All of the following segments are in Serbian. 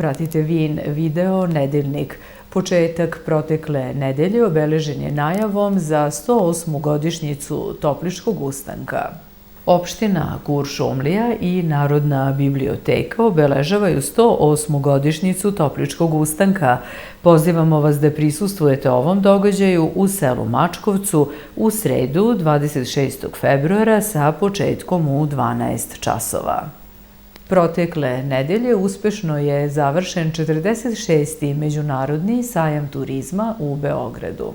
Pratite Vin video nedeljnik. Početak protekle nedelje obeležen je najavom za 108. godišnjicu Topličkog ustanka. Opština Kuršumlija i Narodna biblioteka obeležavaju 108. godišnjicu Topličkog ustanka. Pozivamo vas da prisustvujete ovom događaju u selu Mačkovcu u sredu 26. februara sa početkom u 12 časova. Protekle nedelje uspešno je završen 46. Međunarodni sajam turizma u Beogradu.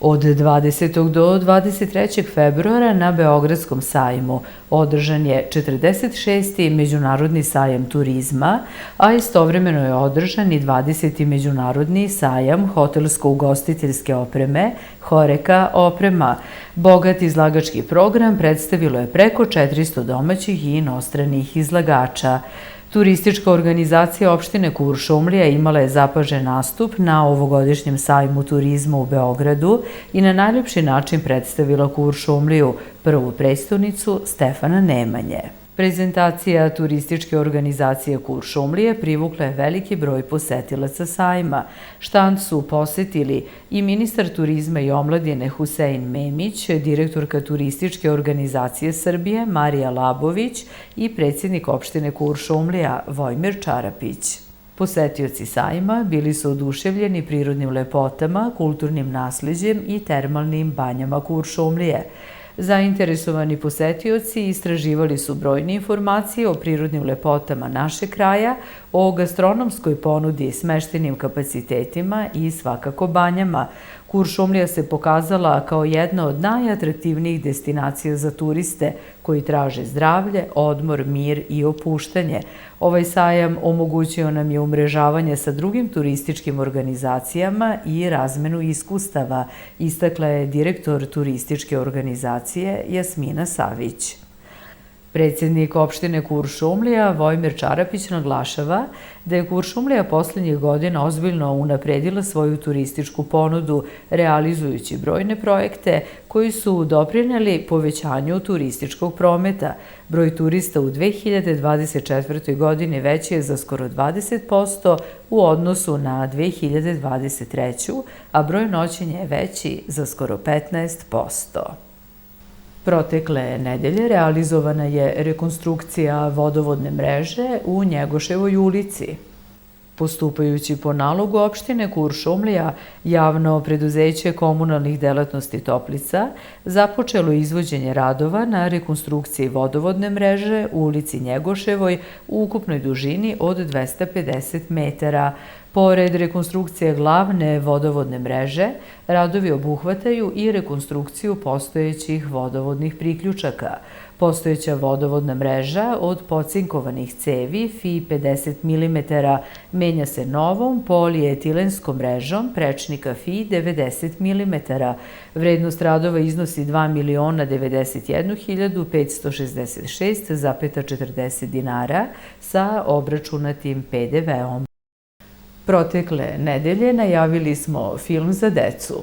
Od 20. do 23. februara na Beogradskom sajmu održan je 46. Međunarodni sajam turizma, a istovremeno je održan i 20. Međunarodni sajam hotelsko-ugostiteljske opreme Horeka oprema. Bogat izlagački program predstavilo je preko 400 domaćih i inostranih izlagača. Turistička organizacija opštine Kuršumlija imala je zapažen nastup na ovogodišnjem sajmu turizma u Beogradu i na najlepši način predstavila Kuršumliju, prvu prestonicu Stefana Nemanje. Prezentacija turističke organizacije Kuršumlije privukla je veliki broj posetilaca sajma. Štand su posetili i ministar turizma i omladine Husein Memić, direktorka turističke organizacije Srbije Marija Labović i predsjednik opštine Kuršumlija Vojmir Čarapić. Posetioci sajma bili su oduševljeni prirodnim lepotama, kulturnim nasleđem i termalnim banjama Kuršumlije. Zainteresovani posetioci istraživali su brojne informacije o prirodnim lepotama našeg kraja, o gastronomskoj ponudi i smeštenim kapacitetima i svakako banjama. Kuršumlija se pokazala kao jedna od najatraktivnijih destinacija za turiste koji traže zdravlje, odmor, mir i opuštanje. Ovaj sajam omogućio nam je umrežavanje sa drugim turističkim organizacijama i razmenu iskustava, istakla je direktor turističke organizacije Jasmina Savić. Predsjednik opštine Kuršumlija Vojmir Čarapić naglašava da je Kuršumlija poslednjih godina ozbiljno unapredila svoju turističku ponudu, realizujući brojne projekte koji su doprineli povećanju turističkog prometa. Broj turista u 2024. godini veći je za skoro 20% u odnosu na 2023. a broj noćenja je veći za skoro 15%. Protekle nedelje realizovana je rekonstrukcija vodovodne mreže u Njegoševoj ulici. Postupajući po nalogu opštine Kuršumlija, javno preduzeće komunalnih delatnosti Toplica započelo izvođenje radova na rekonstrukciji vodovodne mreže u ulici Njegoševoj u ukupnoj dužini od 250 metara. Pored rekonstrukcije glavne vodovodne mreže, radovi obuhvataju i rekonstrukciju postojećih vodovodnih priključaka. Postojeća vodovodna mreža od pocinkovanih cevi Fi 50 mm menja se novom polijetilenskom mrežom prečnika Fi 90 mm. Vrednost radova iznosi 2.091.566,40 dinara sa obračunatim PDV-om. Protekle nedelje najavili smo film za decu.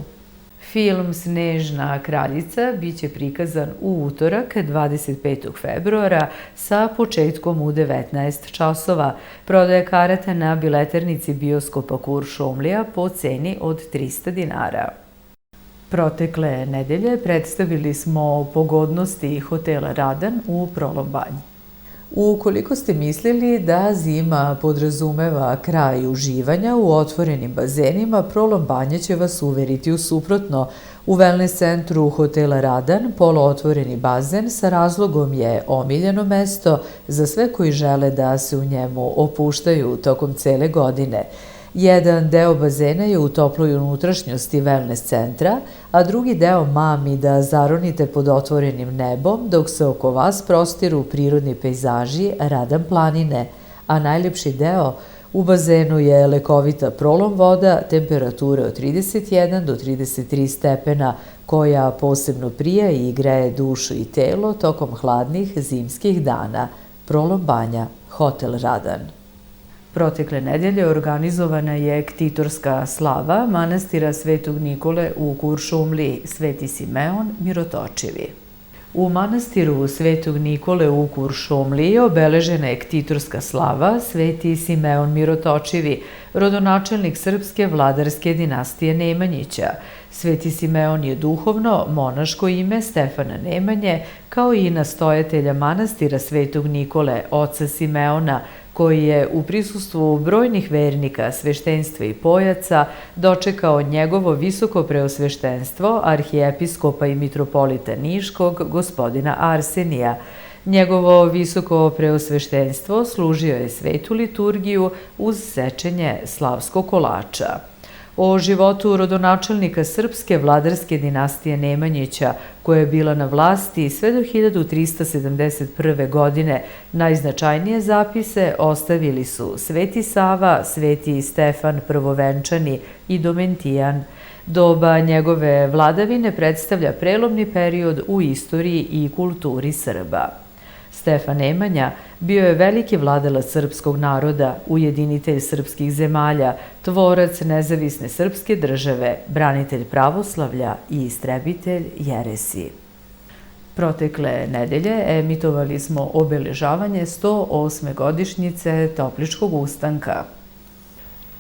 Film Snežna kraljica biće prikazan u utorak 25. februara sa početkom u 19 časova. Prodaja karata na bileternici bioskopa Kuršumlija po ceni od 300 dinara. Protekle nedelje predstavili smo pogodnosti hotela Radan u Prolom Banji. Ukoliko ste mislili da zima podrazumeva kraj uživanja u otvorenim bazenima, Prolom Banja će vas uveriti u suprotno. U wellness centru hotela Radan poluotvoreni bazen sa razlogom je omiljeno mesto za sve koji žele da se u njemu opuštaju tokom cele godine. Jedan deo bazena je u toploj unutrašnjosti wellness centra, a drugi deo mami da zaronite pod otvorenim nebom dok se oko vas prostiru prirodni pejzaži Radan planine, a najlepši deo u bazenu je lekovita Prolom voda temperature od 31 do 33 stepena koja posebno prija i greje dušu i telo tokom hladnih zimskih dana. Prolom Banja, hotel Radan. Protekle nedelje organizovana je ktitorska slava manastira Svetog Nikole u Kuršumliji, Sveti Simeon Mirotočivi. U manastiru Svetog Nikole u Kuršumliji obeležena je ktitorska slava Sveti Simeon Mirotočivi, rodonačelnik srpske vladarske dinastije Nemanjića. Sveti Simeon je duhovno, monaško ime Stefana Nemanje, kao i nastojatelja manastira Svetog Nikole, oca Simeona, koji je u prisustvu brojnih vernika, sveštenstva i pojaca dočekao njegovo visoko preosveštenstvo, arhijepiskopa i mitropolita Niškog, gospodina Arsenija. Njegovo visoko preosveštenstvo služio je svetu liturgiju uz sečenje slavskog kolača. O životu rodonačelnika srpske vladarske dinastije Nemanjića, koja je bila na vlasti sve do 1371. godine, najznačajnije zapise ostavili su Sveti Sava, Sveti Stefan Prvovenčani i Domentijan. Doba njegove vladavine predstavlja prelomni period u istoriji i kulturi Srba. Stefan Nemanja bio je veliki vladalac srpskog naroda, ujedinitelj srpskih zemalja, tvorac nezavisne srpske države, branitelj pravoslavlja i istrebitelj jeresi. Protekle nedelje emitovali smo obeležavanje 108. godišnjice Topličkog ustanka.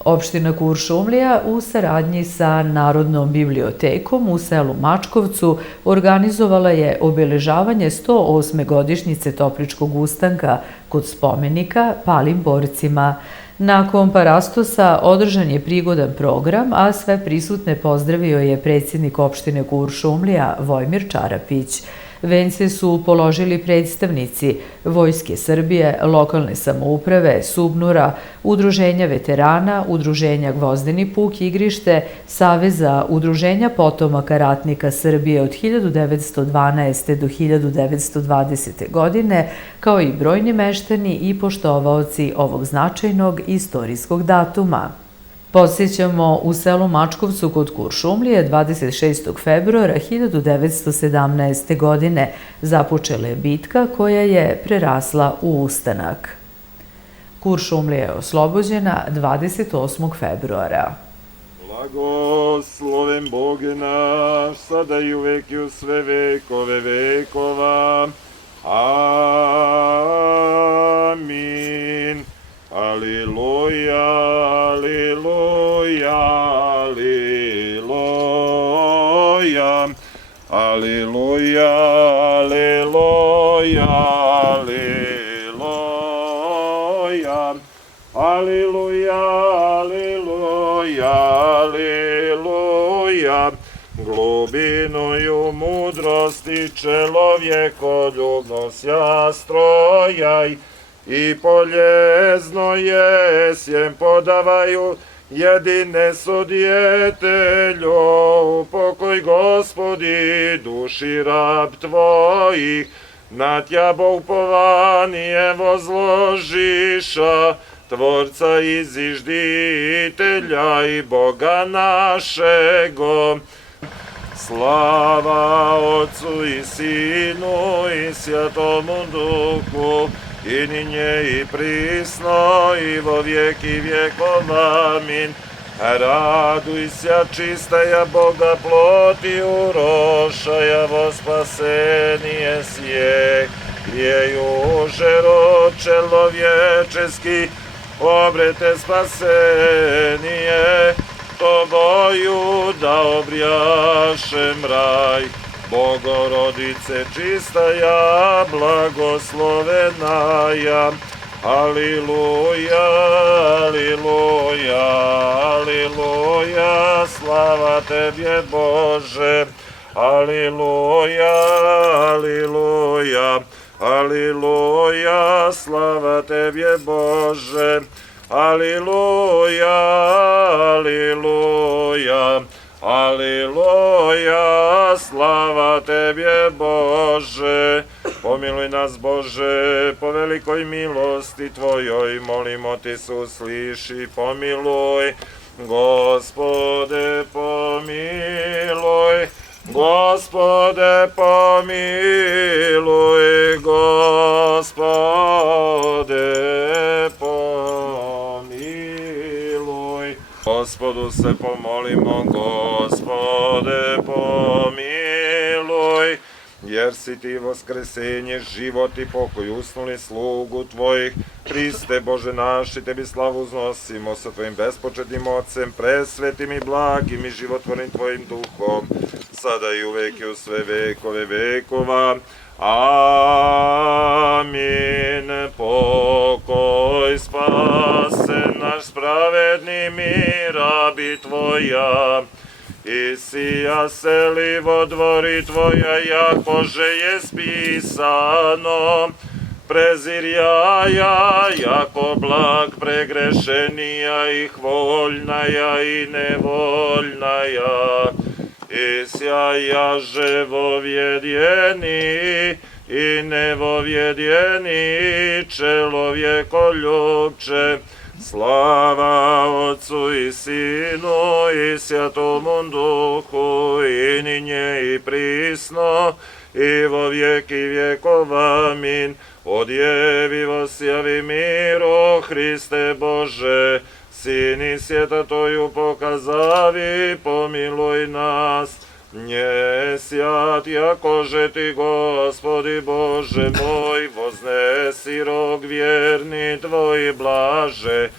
Opština Kuršumlija u saradnji sa Narodnom bibliotekom u selu Mačkovcu organizovala je obeležavanje 108. godišnjice Topličkog ustanka kod spomenika palim borcima. Nakon parastosa održan je prigodan program, a sve prisutne pozdravio je predsjednik opštine Kuršumlija Vojmir Čarapić. Vence su položili predstavnici Vojske Srbije, lokalne samouprave, Subnura, Udruženja veterana, Udruženja Gvozdeni puk igrište, Saveza Udruženja potomaka ratnika Srbije od 1912. do 1920. godine, kao i brojni meštani i poštovaoci ovog značajnog istorijskog datuma. Podsjećamo, u selu Mačkovcu kod Kuršumlije 26. februara 1917. godine započela je bitka koja je prerasla u ustanak. Kuršumlija je oslobođena 28. februara. Blagosloven Boge naš, sada i uvek i u sve vekove vekova. Amin. Aleluja, aleluja, aleluja. Aleluja, aleluja, aleluja. Aleluja, aleluja, aleluja. Glubinою mudrosti čelovjekoljubnost ja strojaj, i poljezno jesjem podavaju jedine sudjetelju, upokoj Gospodi duši rab tvojih, na tjabo upovanje vozložiša, Tvorca i zižditelja i Boga našego. Slava Otcu i Sinu i Svjatomu Duhu, i ninje i prisno i vo vijeki vjekov. Amin. Raduj se, čistaja Boga ploti urošaja vo spasenije sjeh. Jeju žero čelovječeski obrete spasenije, Toboju da obrjašem raj. Bogorodice čistaja, blagoslovenaja. Aliluja, aliluja, aliluja, slava Tebje Bože. Aliluja, aliluja, aliluja, slava Tebje Bože. Aliluja, aliluja, aliluja, slava Tebje Bože. Pomiluj nas Bože, po velikoj milosti Tvojoj, molimo Ti se usliši, pomiluj. Gospode pomiluj, Gospode pomiluj, Gospode pomiluj. Gospodu se pomolimo, Gospode pomiluj, jer jer si ti voskresenje, život i pokoj usnuli slugu tvojih. Hriste Bože naš, i tebi slavu uznosimo sa tvojim bespočetnim ocem, presvetim i blagim i životvornim tvojim duhom, sada i uvek i u sve vekove vekova. Amin. Pokoj spase naš spravedni mir, rabi tvoja, i sija selivo dvori tvoja, jakože je spisano. Prezir jaja, jako blag pregrešenija i hvoljnaja i nevoljnaja. I sjaja živovjedjeni i nevovjedjeni čelovjekoljubče. Slava Otcu i Sinu i Svjatomu Duhu, i ninje i prisno, i vo vijeki vjekova. Amin. Odjevivo sjavi miro, Hriste Bože, Sini svijeta Tvoju pokazavi, pomiluj nas. Nje sjat, jakože ti, Gospodi Bože moj, voznesi rog vjerni Tvoji blaže,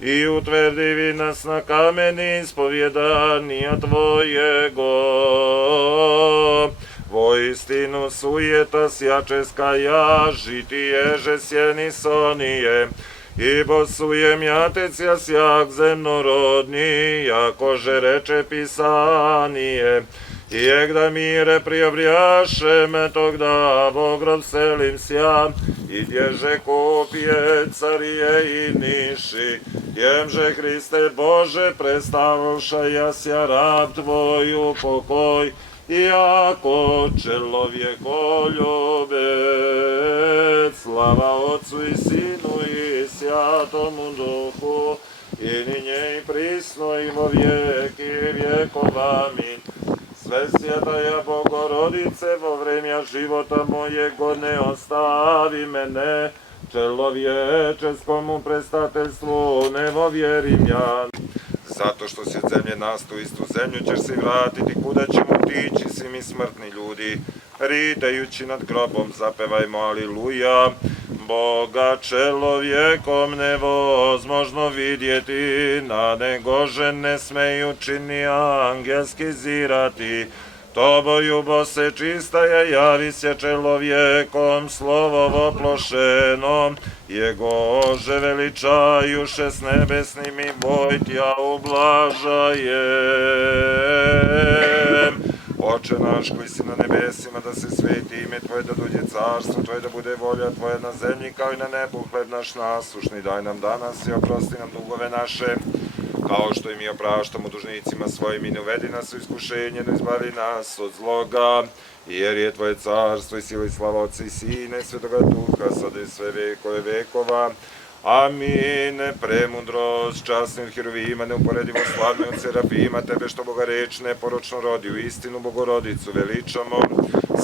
i utvrdivi nas na kameni ispovjedanija Tvojego. Voistinu sujeta sjačeska ja, žiti ježe sjeni sonije, i bosujem jatec ja sjak zemnorodni, jakože reče pisanije. I jegda mire priobrjaše me tog da vogrob selim sja, i dježe kopije carije i niši. Jemže Hriste Bože predstavlša jasja rab Tvoju pokoj, iako čelovjekoljubec. Slava Otcu i Sinu i Svjatomu Duhu, i ninje i prisno i vo vijeki vjekova. Amin. Sve svjetaja Bogorodice, vo vremja života mojego ne ostavi mene, čelovječeskomu prestateljstvu ne vovjerim ja. Zato što si od zemlje nastu, istu zemlju ćeš se vratiti, kuda ćemo tići svi mi smrtni ljudi. Ridajući nad grobom zapevajmo aliluja. Boga čelovjekom nevozmožno vidjeti, na negože ne smeju čini angelski zirati. Toboju Bose čistaja javi se čelovjekom, slovo voplošeno, Jegože veličajuše s nebesnim i bojtja ublažajem. Oče naš koji si na nebesima, da se sveti ime Tvoje, da dođe carstvo Tvoje, da bude volja Tvoja na zemlji kao i na nebu. Hleb naš nasušni daj nam danas i oprosti nam dugove naše, kao što i mi opraštamo dužnicima svojim, i ne uvedi nas u iskušenje, no izbavi nas od zloga. Jer je Tvoje carstvo i sila i slava Otca i Sina i Svetoga Duha, sada i sve vekove vekova. Amin. Premudrost časni od Hiruvima, neuporedivo slavni od Serafima, Tebe što Boga reč neporočno rodi, u istinu Bogorodicu veličamo.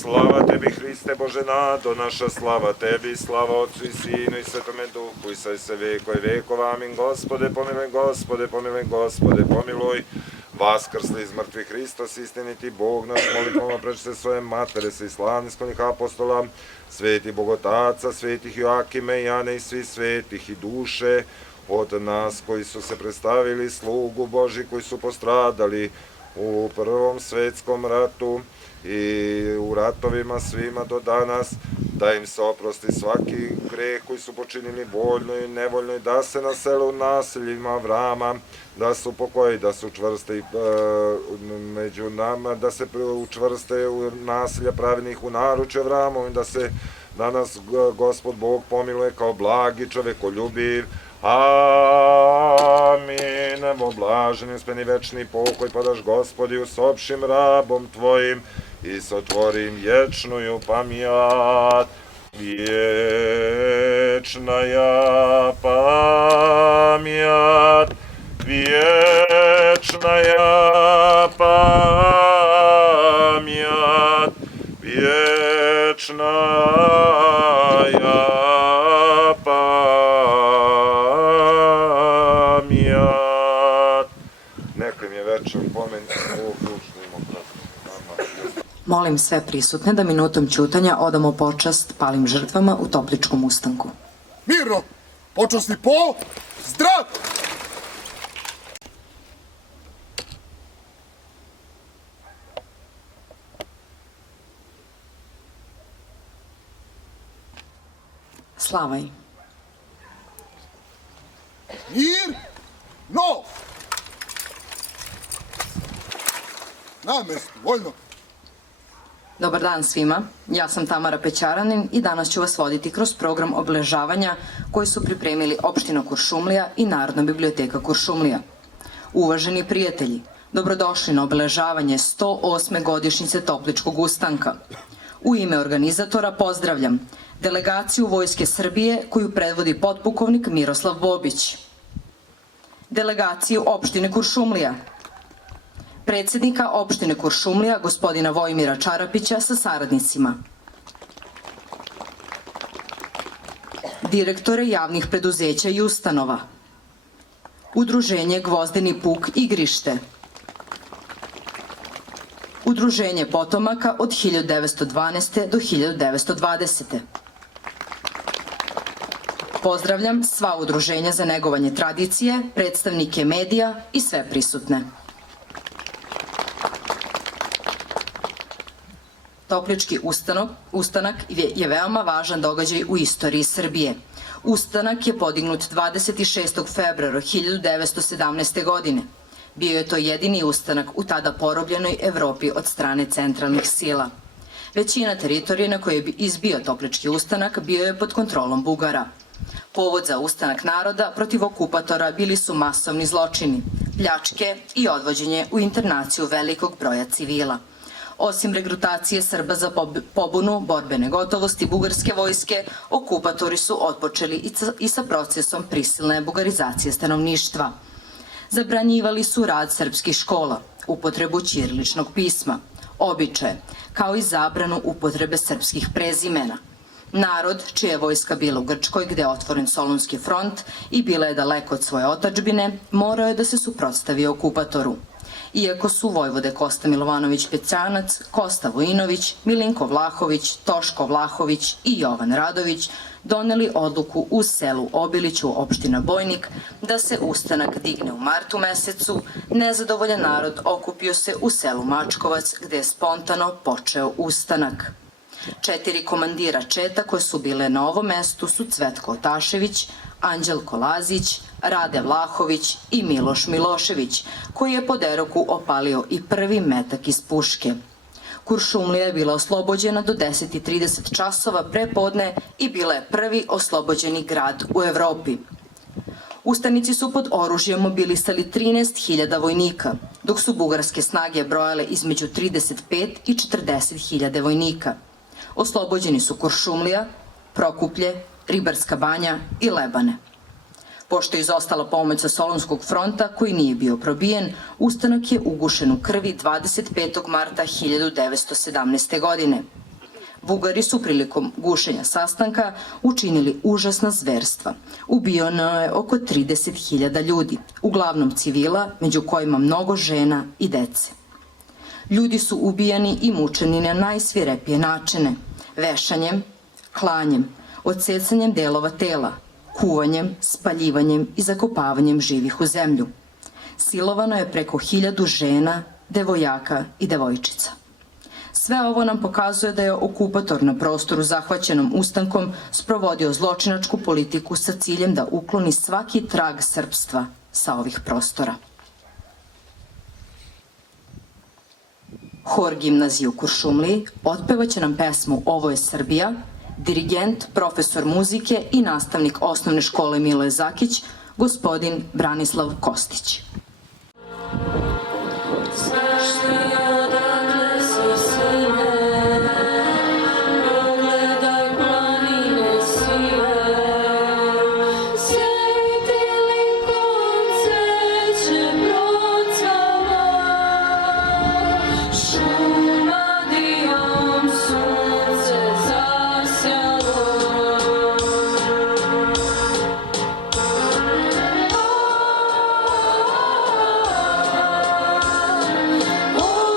Slava Tebi, Hriste Bože nado naša, slava Tebi, slava Otcu i Sinu i Svetome Duhu i sve vekove vekova. Amin. Gospode pomiluj, Gospode pomiluj, Gospode pomiluj. Vaskrsli iz mrtvih Hristos, istiniti Bog naš, molitvama preče svoje matere, svi slavni sklonjih apostola, sveti Bogotaca, svetih Joakime i Jane i svi svetih, i duše od nas koji su se predstavili slugu Boži, koji su postradali u Prvom svetskom ratu i u ratovima svima do danas, da im se oprosti svaki greh koji su počinili voljno i nevoljno, i da se nasele u naseljima Avrama, da se upokoji, da se učvrste među nama, da se učvrste u naselja pravednih u naručju Avramovim, da se danas Gospod Bog pomiluje kao blagi čovekoljubiv. Amin. Oblaženi uspeni večni pokoj padaš Gospodi usopšim rabom Tvojim i sotvorim vječnuju pamjat. Vječnaja pamjat, vječnaja pamjat, vječnaja pamjat. Neka mi je večer pomen u kružnim opravima. molim sve prisutne da minutom ćutanja odamo počast palim žrtvama u Topličkom ustanku. Mirno! Počasni po! Zdrav! Slavaj. Mir! No! Na mestu, voljno. Dobar dan svima, ja sam Tamara Pećaranin i danas ću vas voditi kroz program obeležavanja koji su pripremili Opština Kuršumlija i Narodna biblioteka Kuršumlija. Uvaženi prijatelji, dobrodošli na obeležavanje 108. godišnjice Topličkog ustanka. U ime organizatora pozdravljam delegaciju Vojske Srbije koju predvodi potpukovnik Miroslav Bobić, delegaciju Opštine Kuršumlija, predsednika Opštine Kuršumlija gospodina Vojmira Čarapića sa saradnicima, direktore javnih preduzeća i ustanova, Udruženje Gvozdeni puk Igrište, Udruženje potomaka od 1912. do 1920. Pozdravljam sva udruženja za negovanje tradicije, predstavnike medija i sve prisutne. Toplički ustanak je veoma važan događaj u istoriji Srbije. Ustanak je podignut 26. februara 1917. godine. Bio je to jedini ustanak u tada porobljenoj Evropi od strane centralnih sila. Većina teritorije na kojoj je izbio Toplički ustanak bio je pod kontrolom Bugara. Povod za ustanak naroda protiv okupatora bili su masovni zločini, pljačke i odvođenje u internaciju velikog broja civila. Osim regrutacije Srba za pobunu borbene gotovosti bugarske vojske, okupatori su otpočeli i sa procesom prisilne bugarizacije stanovništva. Zabranjivali su rad srpskih škola, upotrebu ćiriličnog pisma, običaje, kao i zabranu upotrebe srpskih prezimena. Narod, čija je vojska bila u Grčkoj gde je otvoren Solunski front i bila je daleko od svoje otadžbine, morao je da se suprotstavi okupatoru. Iako su vojvode Kosta Milovanović Pećanac, Kosta Vojinović, Milinko Vlahović, Toško Vlahović i Jovan Radović doneli odluku u selu Obiliću, opština Bojnik, da se ustanak digne u martu mesecu, nezadovoljan narod okupio se u selu Mačkovac gde je spontano počeo ustanak. 4 komandira četa koje su bile na ovom mestu su Cvetko Otašević, Anđelko Lazić, Rade Vlahović i Miloš Milošević, koji je pod Eroku opalio i prvi metak iz puške. Kuršumlija je bila oslobođena do 10:30 časova pre podne i bila je prvi oslobođeni grad u Evropi. Ustanici su pod oružjem mobilisali 13.000 vojnika, dok su bugarske snage brojale između 35 i 40.000 vojnika. Oslobođeni su Kuršumlija, Prokuplje, Ribarska banja i Lebane. Pošto je izostala pomoć sa Solunskog fronta, koji nije bio probijen, ustanak je ugušen u krvi 25. marta 1917. godine. Bugari su prilikom gušenja sastanka učinili užasna zverstva. Ubijeno je oko 30.000 ljudi, uglavnom civila, među kojima mnogo žena i dece. Ljudi su ubijani i mučeni na najsvirepije načine, vešanjem, klanjem, odsecanjem delova tela, kuvanjem, spaljivanjem i zakopavanjem živih u zemlju. Silovano je preko 1000 žena, devojaka i devojčica. Sve ovo nam pokazuje da je okupator na prostoru zahvaćenom ustankom sprovodio zločinačku politiku sa ciljem da ukloni svaki trag srpstva sa ovih prostora. Hor gimnazije u Kuršumliji otpevaće nam pesmu Ovo je Srbija, dirigent, profesor muzike i nastavnik osnovne škole Miloje Zakić, gospodin Branislav Kostić. Oh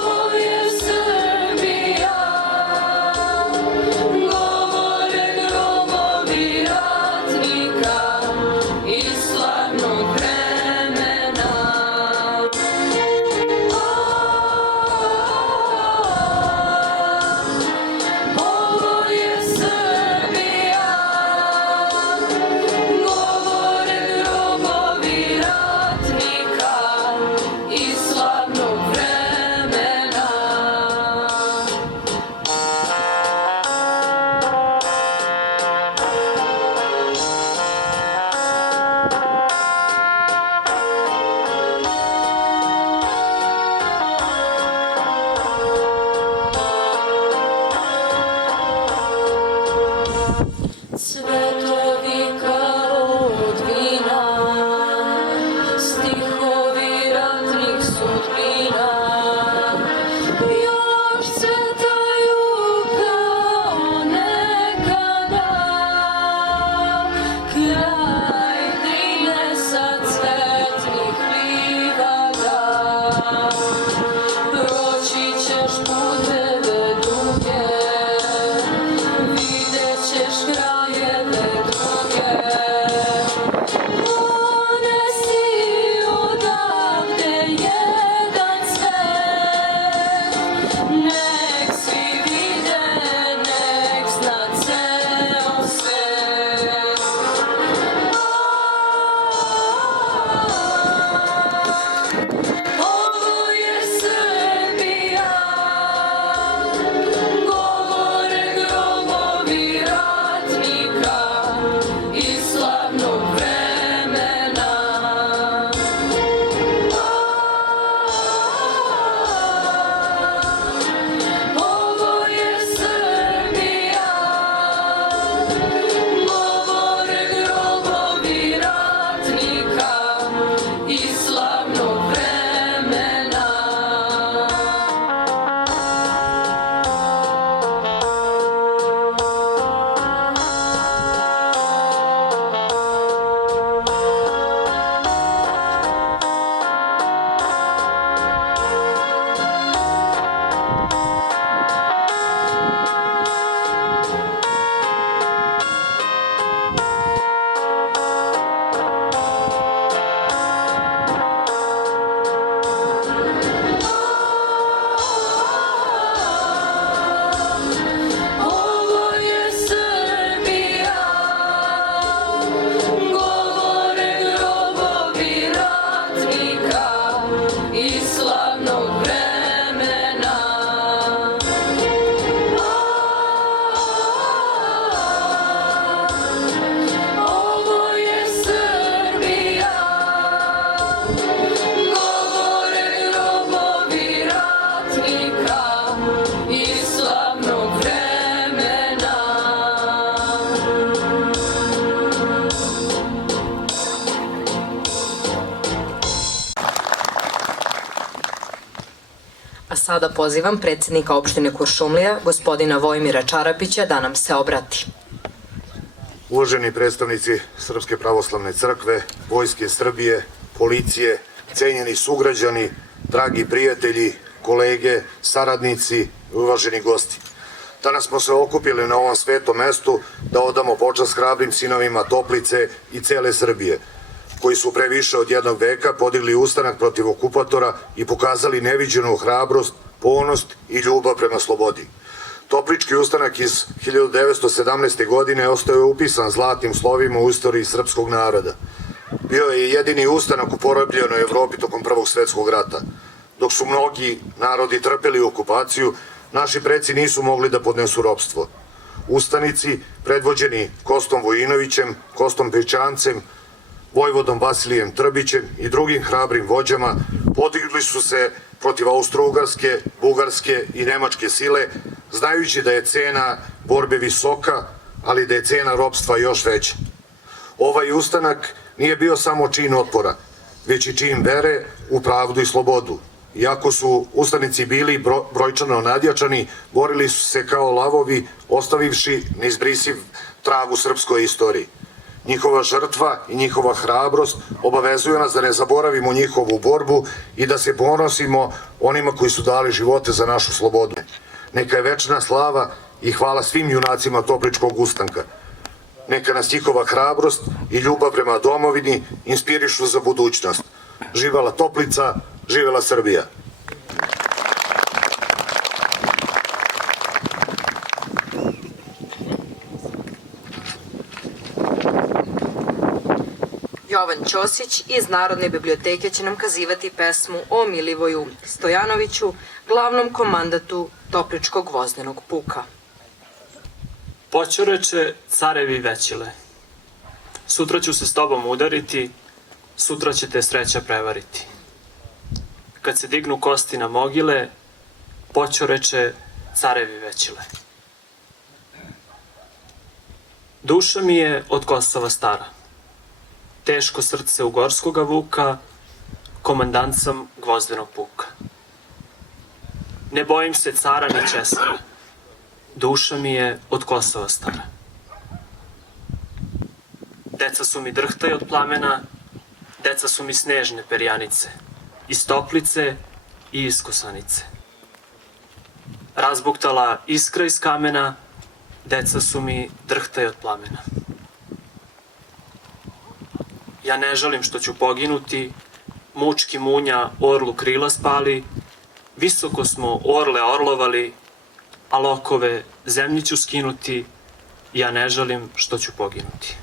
sada pozivam predsjednika opštine Kuršumlija, gospodina Vojmira Čarapića, da nam se obrati. Uvaženi predstavnici Srpske pravoslavne crkve, Vojske Srbije, policije, cenjeni sugrađani, dragi prijatelji, kolege, saradnici, uvaženi gosti. Danas smo se okupili na ovom svetom mestu da odamo počast hrabrim sinovima Toplice i cele Srbije, koji su pre više od jednog veka podigli ustanak protiv okupatora i pokazali neviđenu hrabrost, ponos i ljubav prema slobodi. Toplički ustanak iz 1917. godine ostao je upisan zlatnim slovima u istoriji srpskog naroda. Bio je jedini ustanak u porobljenoj Evropi tokom Prvog svetskog rata. Dok su mnogi narodi trpeli okupaciju, naši preci nisu mogli da podnesu ropstvo. Ustanici, predvođeni Kostom Vojinovićem, Kostom Pećancem, vojvodom Vasilijem Trbićem i drugim hrabrim vođama, podigli su se protiv Austro-Ugarske, Bugarske i Nemačke sile, znajući da je cena borbe visoka, ali da je cena ropstva još veća. Ovaj ustanak nije bio samo čin otpora, već i čin vere u pravdu i slobodu. Iako su ustanici bili brojčano nadjačani, borili su se kao lavovi, ostavivši neizbrisiv trag u srpskoj istoriji. Njihova žrtva i njihova hrabrost obavezuju nas da ne zaboravimo njihovu borbu i da se ponosimo onima koji su dali živote za našu slobodu. Neka je večna slava i hvala svim junacima Topličkog ustanka. Neka nas njihova hrabrost i ljubav prema domovini inspirišu za budućnost. Živela Toplica, živela Srbija. Jovan Ćosić iz Narodne biblioteke će nam kazivati pesmu o Milivoju Stojanoviću, glavnom komandatu Topličkog voznenog puka. Poćoreče, carevi većile, sutra ću se s tobom udariti, sutra će te sreća prevariti. Kad se dignu kosti na mogile, poćoreče, carevi većile. Duša mi je od Kosova stara, teško srce ugorskoga vuka, komandant sam gvozdenog puka. Ne bojim se cara ni česara, duša mi je od Kosova stara. Deca su mi drhtaj od plamena, deca su mi snežne perjanice, iz Toplice i iz Kosanice. Razbuktala iskra iz kamena, deca su mi drhtaj od plamena. Ja ne žalim što ću poginuti, mučki munja orlu krila spali, visoko smo orle orlovali, a lokove zemlji ću skinuti, ja ne žalim što ću poginuti.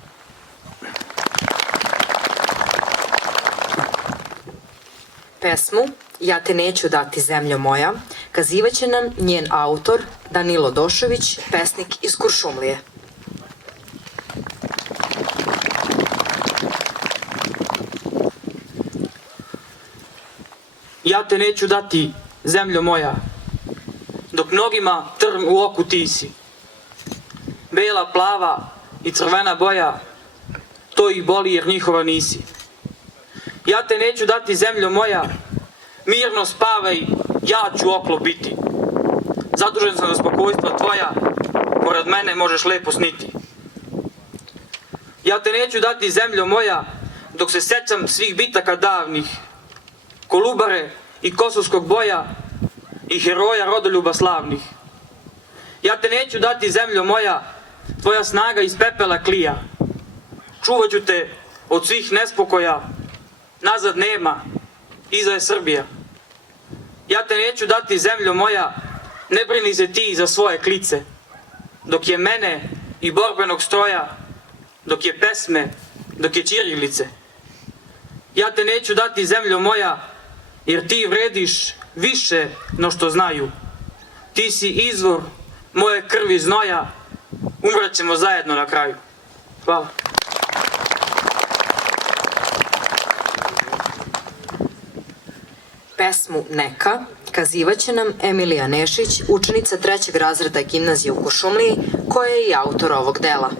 Pesmu Ja te neću dati zemljo moja kazivaće nam njen autor Danilo Došović, pesnik iz Kuršumlije. Ja te neću dati, zemljo moja, dok mnogima trn u oku ti si. Bela, plava i crvena boja, to ih boli jer njihova nisi. Ja te neću dati, zemljo moja, mirno spavaj, ja ću oklop biti. Zadužen sam za spokojstva tvoja, pored mene možeš lepo sniti. Ja te neću dati, zemljo moja, dok se sećam svih bitaka davnih, Kolubare i Kosovskog boja i heroja rodoljuba slavnih. Ja te neću dati, zemljo moja, tvoja snaga iz pepela klija. Čuvat ću te od svih nespokoja, nazad nema, iza je Srbija. Ja te neću dati, zemljo moja, ne brini se ti za svoje klice, dok je mene i borbenog stroja, dok je pesme, dok je ćirilice. Ja te neću dati, zemljo moja, jer ti vrediš više no što znaju. Ti si izvor moje krvi znoja, umrećemo zajedno na kraju. Hvala. Pesmu Neka kazivaće nam Emilija Nešić, učenica 3. razreda gimnazije u Kuršumliji, koja je i autor ovog dela.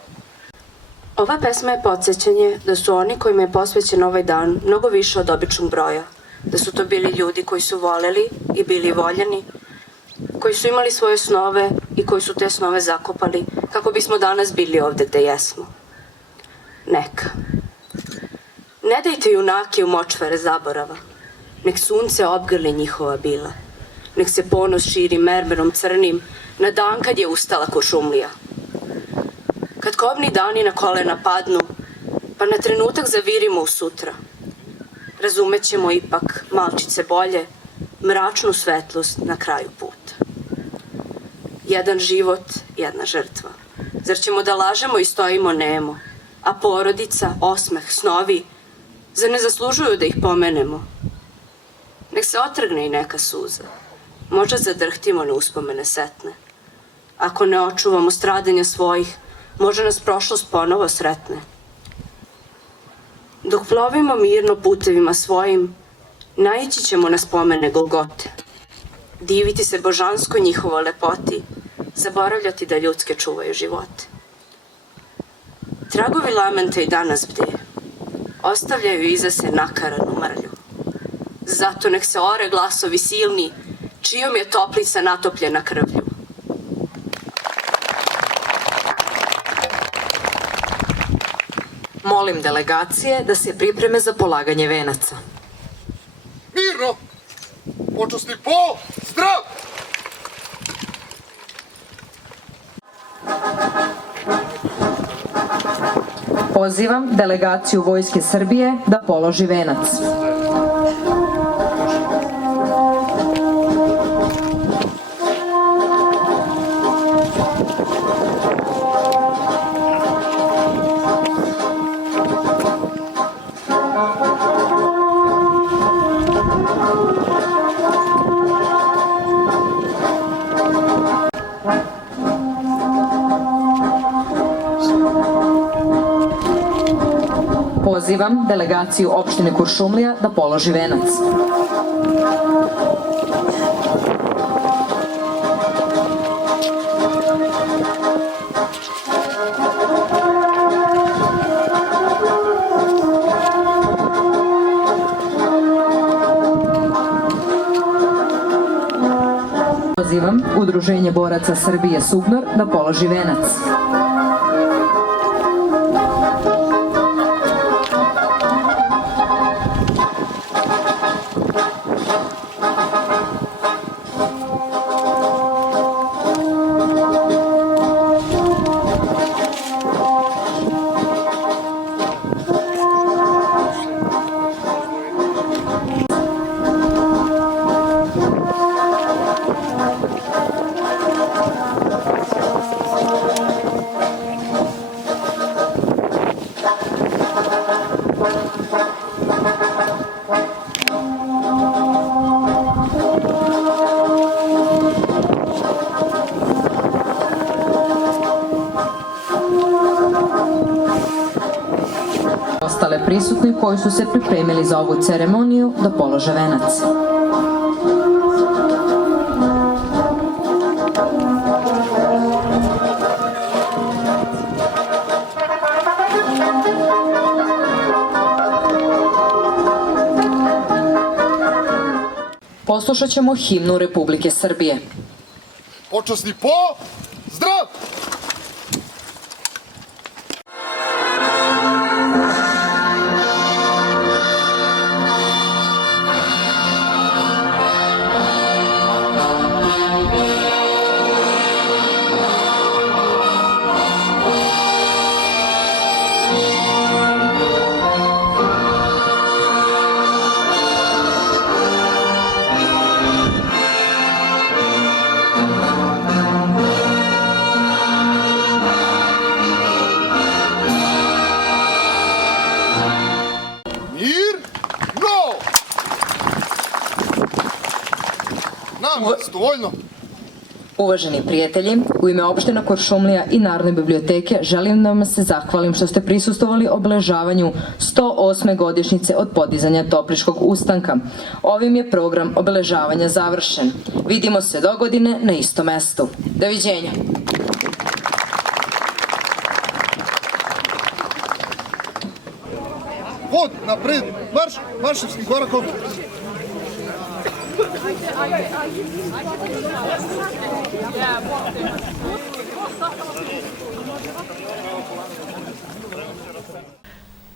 Ova pesma je podsjećanje da su oni kojima je posvećen ovaj dan mnogo više od običnog broja. da su to bili ljudi koji su voleli i bili voljeni, koji su imali svoje snove i koji su te snove zakopali kako bismo danas bili ovde gde jesmo. Neka. Ne dajte junake u močvare zaborava. Nek sunce obgrli njihova bila. Nek se ponos širi mermerom crnim na dan kad je ustala Kuršumlija. Kad kobni dani na kolena padnu, pa na trenutak zavirimo u sutra, razumećemo ipak malčice bolje mračnu svetlost na kraju puta. Jedan život, jedna žrtva. Zar ćemo da lažemo i stojimo nemo, a porodica, osmeh, snovi, zar ne zaslužuju da ih pomenemo? Nek se otrgne i neka suza, možda zadrhtimo na uspomene setne. Ako ne očuvamo stradanja svojih, možda nas prošlost ponovo sretne. Dok plovimo mirno putevima svojim, naići ćemo na spomene Golgote. Diviti se božanskoj njihovoj lepoti, zaboravljati da ljudske čuvaju živote. Tragovi lamenta i danas bde, ostavljaju iza se nakaranu mrlju. Zato nek se ore glasovi silni, čijom je toplica natopljena krvlju. Molim delegacije da se pripreme za polaganje venaca. Mirno! Počasni po, zdrav! Pozivam delegaciju Vojske Srbije da položi venac. Pozivam delegaciju opštine Kuršumlija da položi venac. Pozivam Udruženje boraca Srbije Sugnor da položi venac. Ostale prisutni koji su se pripremili za ovu ceremoniju da polože venac. Poslušat ćemo himnu Republike Srbije. Počasni po, zdrav! Uvaženi prijatelji, u ime opština Kuršumlija i Narodne biblioteke želim da vam se zahvalim što ste prisustvovali obeležavanju 108. godišnjice od podizanja Topliškog ustanka. Ovim je program obeležavanja završen. Vidimo se dogodine na istom mestu. Doviđenja. Vod, napred, marš, marševskim korakom.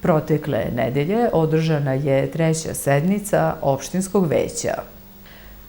Protekle nedelje održana je treća sednica opštinskog veća.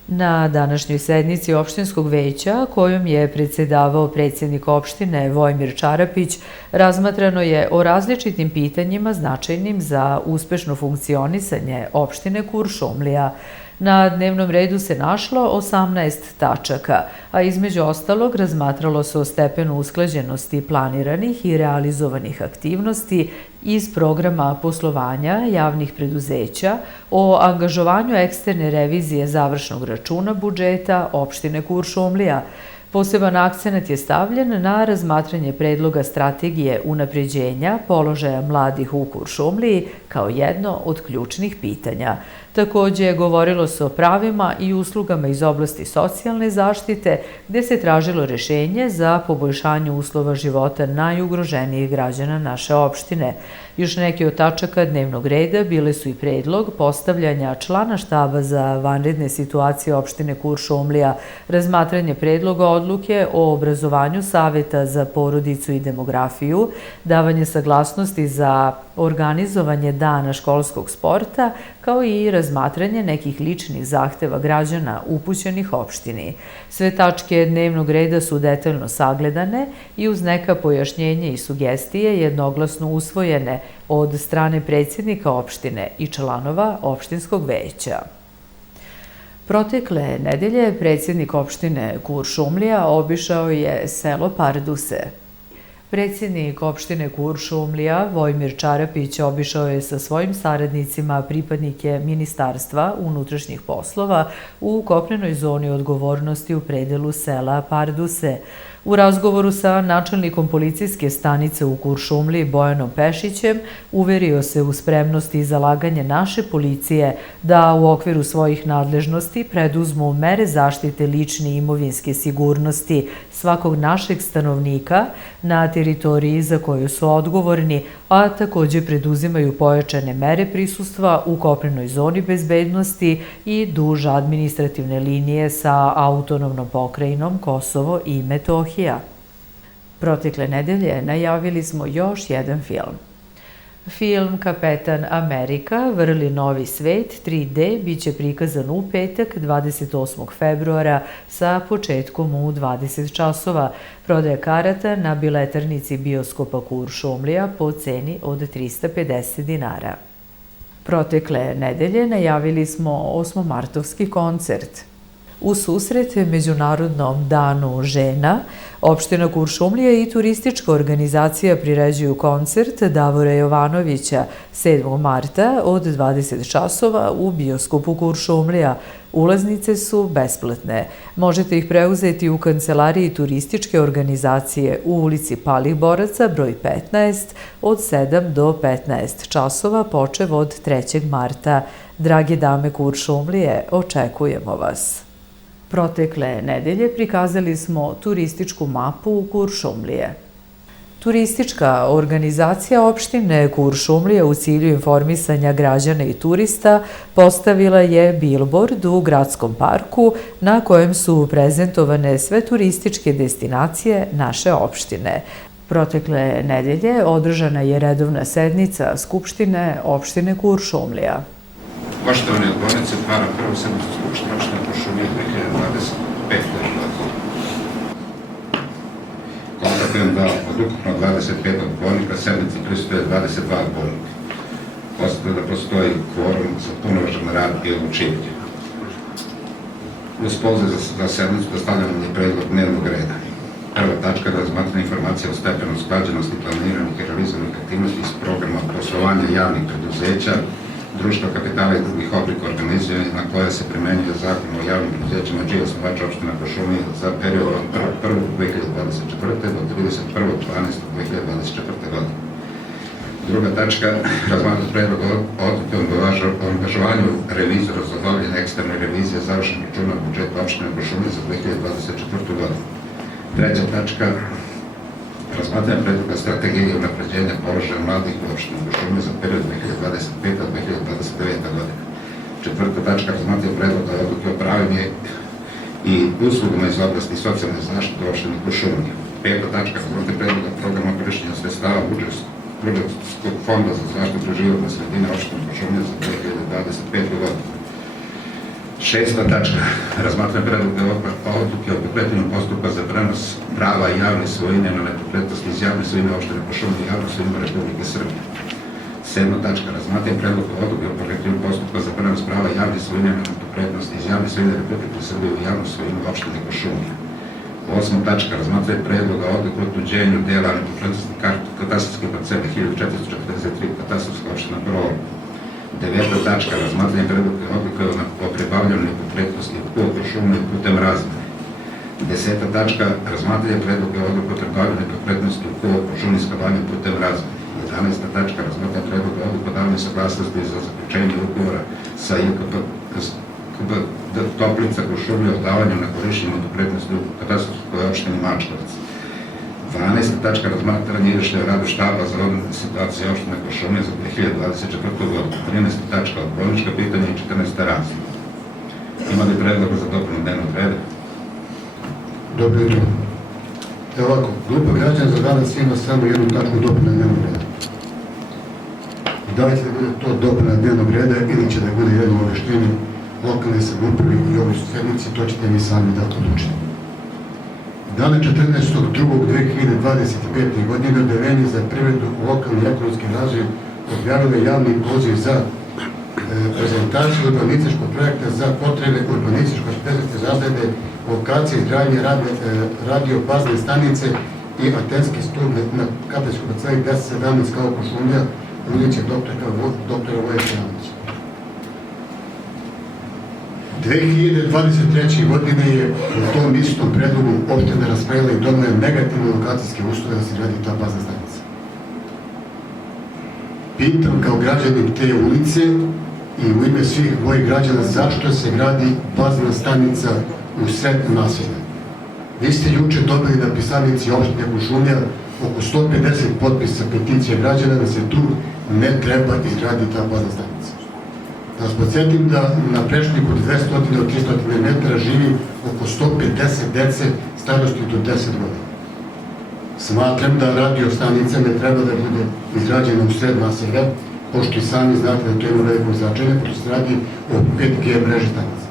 Na današnjoj sednici opštinskog veća, kojom je predsedavao predsjednik opštine Vojmir Čarapić, razmatrano je o različitim pitanjima značajnim za uspešno funkcionisanje opštine Kuršumlija. Na dnevnom redu se našlo 18 tačaka, a između ostalog razmatralo se o stepenu usklađenosti planiranih i realizovanih aktivnosti iz programa poslovanja javnih preduzeća, o angažovanju eksterne revizije završnog računa budžeta opštine Kuršumlija. Poseban akcenat je stavljen na razmatranje predloga strategije unapređenja položaja mladih u Kuršumliji kao jedno od ključnih pitanja. Takođe, govorilo se o pravima i uslugama iz oblasti socijalne zaštite, gde se tražilo rešenje za poboljšanje uslova života najugroženijih građana naše opštine. Još neki od tačaka dnevnog reda bile su i predlog postavljanja člana štaba za vanredne situacije opštine Kuršumlija, razmatranje predloga odluke o obrazovanju Saveta za porodicu i demografiju, davanje saglasnosti za organizovanje dana školskog sporta, kao i razmatranje nekih ličnih zahteva građana upućenih opštini. Sve tačke dnevnog reda su detaljno sagledane i uz neka pojašnjenja i sugestije jednoglasno usvojene od strane predsjednika opštine i članova opštinskog veća. Protekle nedelje predsjednik opštine Kuršumlija obišao je selo Parduse. Predsjednik opštine Kuršumlija Vojmir Čarapić obišao je sa svojim saradnicima pripadnike Ministarstva unutrašnjih poslova u kopnenoj zoni odgovornosti u predelu sela Parduse. U razgovoru sa načelnikom policijske stanice u Kuršumliji Bojanom Pešićem uverio se u spremnost i zalaganje naše policije da u okviru svojih nadležnosti preduzmu mere zaštite lične i imovinske sigurnosti svakog našeg stanovnika na teritoriji za koju su odgovorni, a takođe preduzimaju pojačane mere prisustva u kopnenoj zoni bezbednosti i duž administrativne linije sa autonomnom pokrajinom Kosovo i Metohija. Protekle nedelje najavili smo još jedan film. Film Kapetan Amerika vrli novi svet 3D biće prikazan u petak 28. februara sa početkom u 20 časova. Prodaja karata na biletarnici bioskopa Kuršumlija po ceni od 350 dinara. Protekle nedelje najavili smo 8. koncert. U susret Međunarodnom danu žena, opština Kuršumlija i turistička organizacija priređuju koncert Davora Jovanovića 7. marta od 20 časova u bioskopu Kuršumlija. Ulaznice su besplatne. Možete ih preuzeti u kancelariji turističke organizacije u ulici Palih Boraca, broj 15, od 7 do 15 časova, počev od 3. marta. Drage dame Kuršumlije, očekujemo vas. Protekle nedelje prikazali smo turističku mapu u Kuršumlije. Turistička organizacija opštine Kuršumlija u cilju informisanja građana i turista postavila je bilbord u gradskom parku na kojem su prezentovane sve turističke destinacije naše opštine. Protekle nedelje održana je redovna sednica Skupštine opštine Kuršumlija. Poštovani odbornici, otvaram prvu sednicu Skupštine opštine Kuršumlija 2025. godine. Konstatujem da od ukupno 25 odbornika sednici prisutuje 22 odbornika. Konstatujem da postoji kvorum za punovažan rad i odlučivanje. Uz poziv za sednicu dostavljam je predlog dnevnog reda. Prva tačka je razmatranje informacija o stepenu usklađenosti planiranih i realizovanih aktivnosti iz programa poslovanja javnih preduzeća, društva kapitala i drugih oblika organizovanja na koje se primenjuje zakon o javnim preduzećima čiji je osnivač opština Kuršumlija za period od 1.1.2024. do 31.12.2024. godine. Druga tačka, razmatranje predloga odluke o angažovanju revizora za obavljanje eksterne revizije završenog računa budžeta opštine Kuršumlija za 2024. godinu. Treća tačka, razmatranje predloga strategije unapređenja položaja mladih u opštini Kuršumlija za period 2025. do 2029. godine. Četvrta tačka, razmatranje predloga odluke o pravima i uslugama iz oblasti socijalne zaštite u opštini Kuršumlija. Peta tačka, razmatranje predloga programa korišćenja sredstava budžetskog fonda za zaštitu životne sredine opštine Kuršumlija za 2025. godinu. Šesta tačka, razmatranje predloga odluke o pokretanju postupka za prenos prava javne svojine na nepokretnosti iz javne svojine opštine Kuršumlija i javne svojine Republike Srbije. Sedma tačka, razmatranje predloga odluke o pokretanju postupka za prenos prava javne svojine na nepokretnosti iz javne svojine Republike Srbije u javnu svojinu opštine Kuršumlija. Osma tačka, razmatranje predloga odluke o utvrđenju dela nepokretnosti katastarske parcele 1443 katastarska opština Prolog. Deveta tačka, razmatranje predloga odluke o pribavljanju nepokretnosti u Kuršumliji putem razmene. Deseta tačka, razmatranje predloga odluke o pribavljanju nepokretnosti u Kuršumliji s kablanjem putem razmene. 11. tačka, razmatranje predloga odluke o davanju saglasnosti za zaključenje ugovora sa JKP Toplica Kuršumlija o davanju na korišćenje nepokretnosti u katastarskoj opštini Mačkovac. 12. tačka, razmatranje izveštaja o radu štaba za vanredne situacije opštine Kuršumlija za 2024. godinu. 13. tačka, odbornička pitanja i 14. razlog. Ima li predloga za dopunu dnevnog reda? Dobro jutro. Evo ovako, grupa građana za danas ima samo jednu tačku dopuna dnevnog reda. Da li će da bude to dopuna dnevnog reda ili će da bude jedno obaveštenje lokalne samouprave i ovoj sednici, to ćete mi sami da odlučite. Dana 14.2.2025. godine Odeljenje za privredu, lokalni i ekonomski razvoj objavilo javni poziv za prezentaciju urbanističkog projekta za potrebe urbanističko-arhitektonske razrede, lokacije izgradnje radio bazne stanice i antenski stup na katastarskoj parceli 1017 kao Kuršumlija, ulica doktora Vojića Janovića. 2023. godine je u tom istom predlogu opština raspravila i donela negativne lokacijske uslove da se gradi ta bazna stanica. Pitam kao građanin te ulice i u ime svih mojih građana zašto se gradi bazna stanica u sred naselja. Vi ste juče dobili na pisarnici opštine Kuršumlija oko 150 potpisa peticije građana da se tu ne treba izgraditi ta bazna stanica. Da vas podsjetim da na prečniku od 200 do 300 metara živi oko 150 dece starosti do 10 godina. Smatram da radio stanica ne treba da bude izgrađena u sred naselja, pošto i sami znate da to ima veliko značenje, pošto se radi o 5G mreži stanica.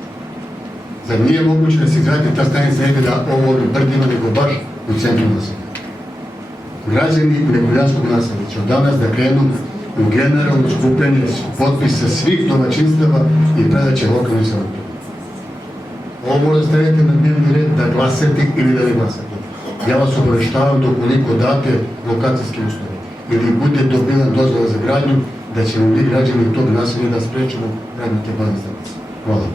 Zar nije moguće da se izgradi ta stanica negde da ovo brdima, nego baš u centru naselja? Građani Nekuljanskog naselja će od danas da krenu u generalno skupljanje potpisa svih domaćinstava i predaće lokalnoj samoupravi. Ovo možda stavite na dnevni red da glasate ili da ne glasate. Ja vas obaveštavam da ukoliko date lokacijske uslove ili bude dobilan dozvola za gradnju, da ćemo mi građani tog naselja da sprečemo gradnju te bazne stanice. Hvala.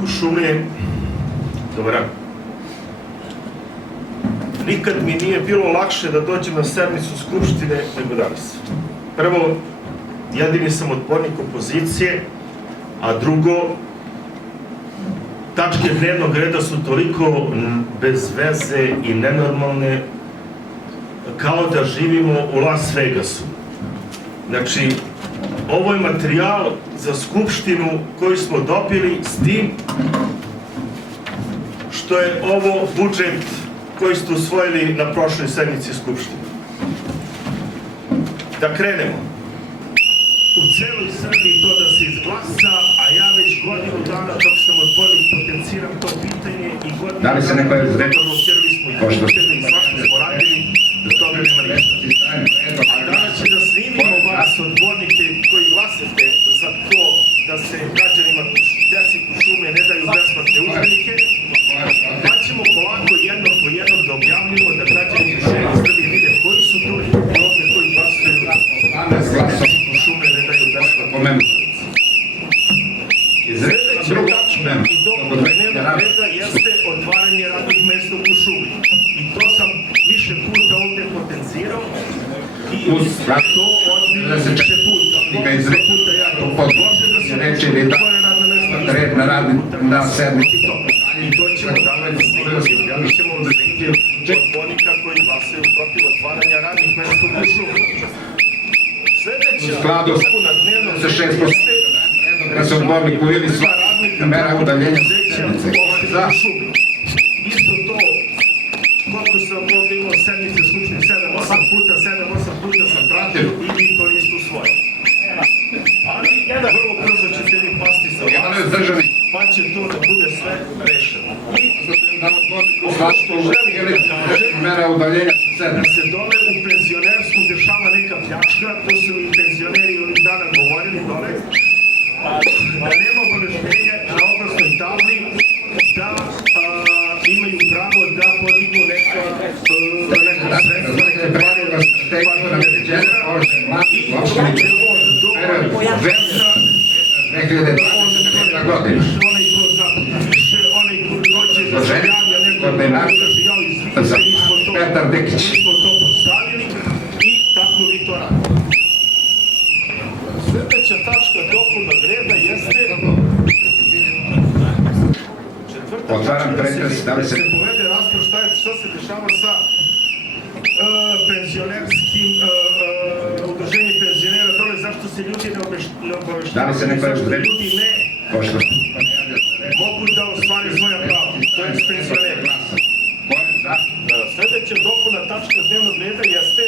Kuršumlije, dobar dan. Nikad mi nije bilo lakše da dođem na sednicu Skupštine nego danas. Prvo, jedini sam odbornik opozicije, a drugo, tačke dnevnog reda su toliko bez veze i nenormalne kao da živimo u Las Vegasu. Znači, ovo je materijal za Skupštinu koji smo dobili s tim što je ovo budžet koji ste usvojili na prošloj sednici Skupštine. Da krenemo. U celoj Srbiji to da se izglasa, a ja već godinu dana dok sam odbornik potenciram to pitanje i godinu dana blokirali smo i budžete i svašta smo radili, da toga nema ništa. A danas će da snimimo vas odbornike koji glasate za to da se građanima deci Kuršumlije ne daju besplatne udžbenike, pa ćemo polako jednog po jednog da objavljamo da građani Srbije vide koji su to i ovdje koji glasaju da deci Kuršumlije ne daju besplatne udžbenike. Sljedeća tačka i dopuna dnevnog reda jeste otvaranje radnih mesta u Kuršumliji. I to sam više puta ovdje potencirao i to odbilo više puta. Može da se otvore radna mesta red na sednici. I to ćemo danas snimati. Mi ćemo uzeti odbornika koji glasaju protiv otvaranja radnih mesta u Kuršumliji. Sledeća dopuna dnevnog Za 6% reda da se odbornik uvijeli sva mera udaljenja sednice. Za. Isto to, koliko sam ovdje imao sednice skupštine, 7-8 puta sam pratio i vi to niste usvojili. Ali vrlo brzo ćete vi pasti sa vlasti, pa će to da bude sve rešeno. I ono što želim da kažem, Mera udaljenja da se dole u penzionerskom dešava neka pljačka, to su i penzioneri ovih dana govorili dole, da nema obaveštenja na oglasnoj tabli da imaju pravo da podignu neka sredstva, neke pare, i to će on do veca, onaj ko zapiše, onaj ko dođe da se javlja neko kaže, ja izvinite, mi smo to postavili i tako vi to radite. Sledeća tačka dopunog reda jeste Otvaram pretres, da li se... povede rasprav šta se dešava sa penzionerskim udruženjem penzionera dole, zašto se ljudi ne obaveštavaju, zašto ljudi ne mogu da ostvare svoja prava, to je penzioneri. Sledeća dopuna tačka dnevnog reda jeste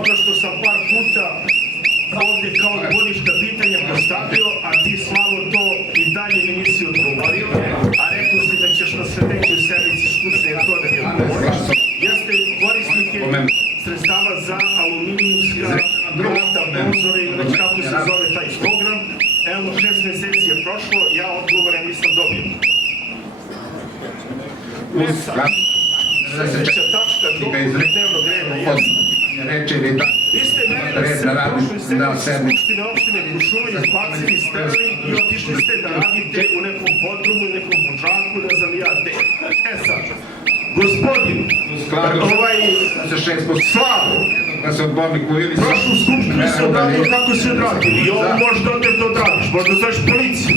ono što sam par puta ovdje kao odbornička pitanja postavio, a ti Slavo to i dalje mi nisi odgovorio, a rekao si da ćeš na sledećoj sednici skupštine to da mi odgovoriš, jeste korisnike sredstava za aluminijumska vrata, prozore ili već kako se zove taj program. Evo, 6 meseci je prošlo, ja odgovore nisam dobio. Sledeća tačka dnevnog reda jeste iste mene da se prošli sednici skupštine opštine Kuršumlija izbacili, sterali i otišli ste da radite u nekom podrumu i nekom budžaku, ne znam ja gde. E sad, gospodin, Slavo, prošlu skupštinu se odradio kako se odradio i ovo možda odete da odradiš, možda zoveš policiju.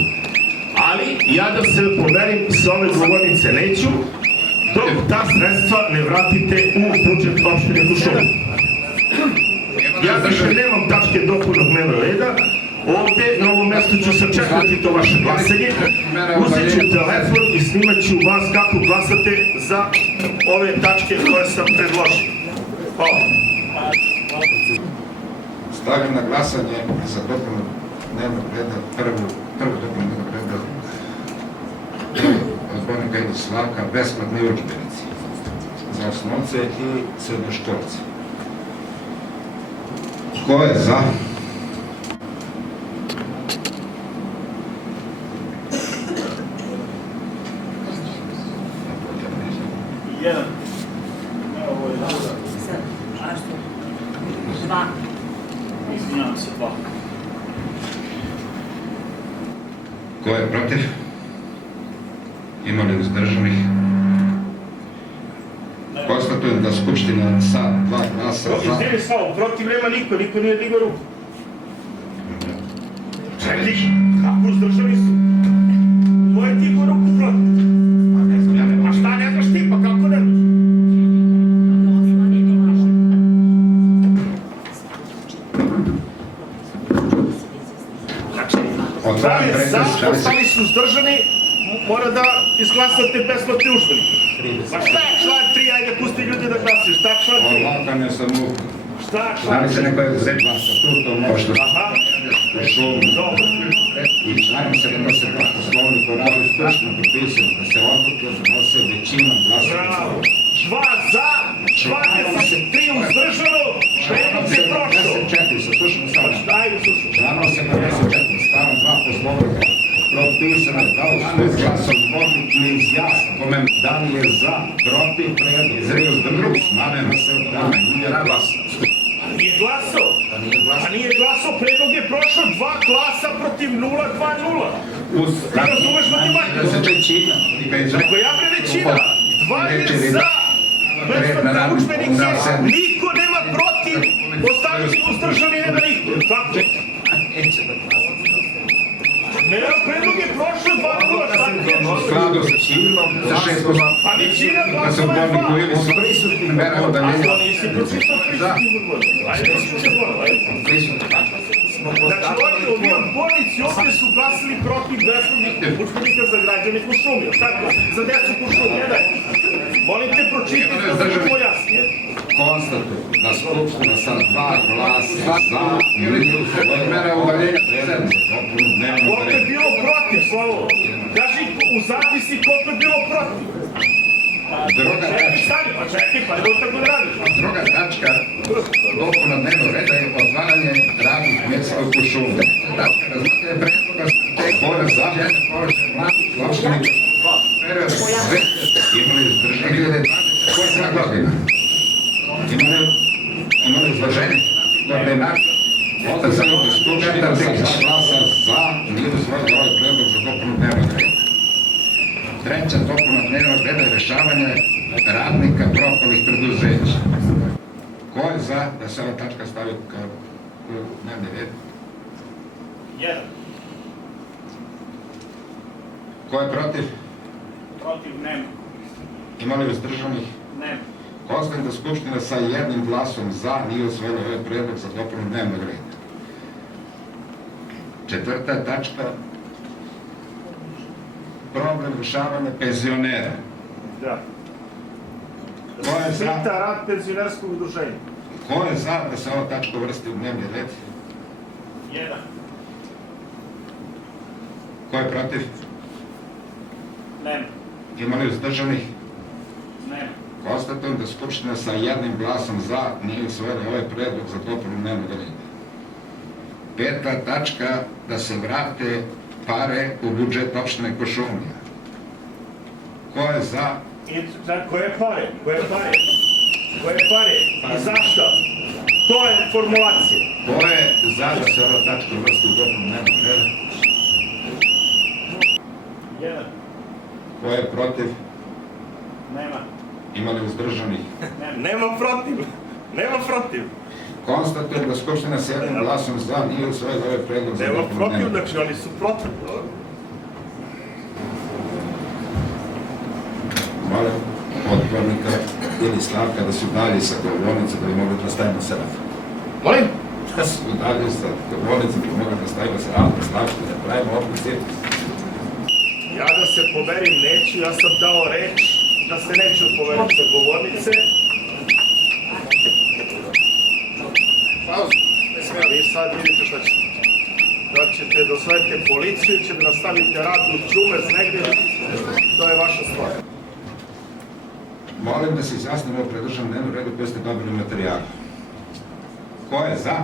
Ali ja da se pomerim sa ove govornice neću, dok ta sredstva ne vratite u budžet opštine Kuršumlija. Ja više nemam tačke dopunog dnevnog reda, ovde na ovom mjestu ću sačekati to vaše glasanje, uzet ću telefon i snimat ću vas kako glasate za ove tačke koje sam predložio. Hvala. Stavljam na glasanje za dopunu dnevnog reda, prvu dopunu dnevnog reda odbornika Idu Slavka, besplatni udžbenici za osnovce i srednjoškolce. Ko je za? Jedan. Dva. Izvinjavam se, dva. Ko je protiv? Ima li uzdržanih? Konstatujem da Skupština sa 2 glasa za... Izvini Slavo, protiv nema niko nije digao ruku. Čekaj, kako uzdržali su? Ko je digao ruku protiv? A šta ne znaš ti, pa kako ne znaš? Znači, ostali su uzdržani, mora da izglasate besplatne udžbenike. Pa šta je član 3, ajde pusti ljudi da glasaju, šta je član 3? Lokalne samouprave. Šta je član 3? Da li se neko je uzeti statutom opštine Kuršumlija i članom 72 Poslovnika o radu stručno propisano da se odluke donose većinom glasova. Bravo! 2 za, 23 uzdržano, predlog je prošao. 74, saslušamo samo. Ajde, slušaj. Članom 74, stavom 2 Poslovnika propisano je da u svoj glasom odluku ne izjasna kome da li je za, protiv, predlog, zreo za drugi, smanjeno se od dana, nije glasno. Nije glasao? A nije glasao, predlog je prošao 2 glasa protiv 0, 2, 0. Ti razumeš matematiku? Nego ja pre većina, 2 je za besplatne udžbenike, niko nema protiv, ostali su uzdržani, nema niko. Kako? Ne, predlog je prošao 2 skladu sa civilnom zaštitom, da se u bolniku ili su prisutni mere udaljenja. Znači, oni od bolnici ovdje su glasili protiv besplatnih udžbenika za građane Kuršumlije, tako? Za decu Kuršumlije, ne? Molim te, pročitajte da se pojasnije. Konstatujem da Skupština sa 2 glasa za ili mere udaljenja sednice. Koliko je bilo protiv, Slovo? Kaži u zapisi koliko je bilo protiv. Druga tačka dopuna dnevnog reda je otvaranje radnih mjesta u Kuršumliji. Tačka razmatranje predloga strategije za mladih opštenih period sve imali izdržanje 2020 godina. Imali izloženje koordinacija za Skupština sa glasa za nije usvojila ovaj predlog za dopunu dnevnog reda. Treća dopuna dnevnog reda je rešavanje radnika propalih preduzeća. Ko je za da se ova tačka stavi kao dnevni red? 1. Ko je protiv? Protiv nema. Ima li uzdržanih? Nema. Konstatujem da Skupština sa jednim glasom za nije usvojila ovaj predlog za dopunu dnevnog reda. Četvrta tačka, problem rešavanja penzionera. Da. Ko je za? Pita rad penzionerskog udruženja. Ko je za da se ova tačka uvrsti u dnevni red? 1. Ko je protiv? Nema. Ima li uzdržanih? Nema. Konstatujem da Skupština sa jednim glasom za nije usvojila ovaj predlog za dopunu dnevnog reda. Peta tačka, da se vrate pare u budžet opštine Kuršumlija. Ko je za? Koje pare? Koje pare? Koje pare? I zašto? To je formulacija. Ko je za da se ova tačka uvrsti u dopunu dnevnog reda? 1. Ko je protiv? Nema. Ima li uzdržanih? Nema protiv. Nema protiv. Konstatujem da Skupština s jednim glasom za nije usvojila ovaj predlog za dopunu dnevnog reda. Nema protiv, znači oni su protiv. Molim odbornika ili Slavka da su dalje sa govornice da bi mogli da stavimo se rad. Molim? Da su dalje sa govornice da bi mogli da stavimo se rad, Slavka, da pravimo opet. Ja da se poverim neću, ja sam dao reč da se neću poverim sa govornice. A vi sad vidite šta ćete. Da ćete da osvojite policiju, ćete da nastavite rad u čumec negdje, to je vaša stvar. Molim da se izjasnimo o predloženom dnevnom redu koji ste dobili u materijalu. Ko je za?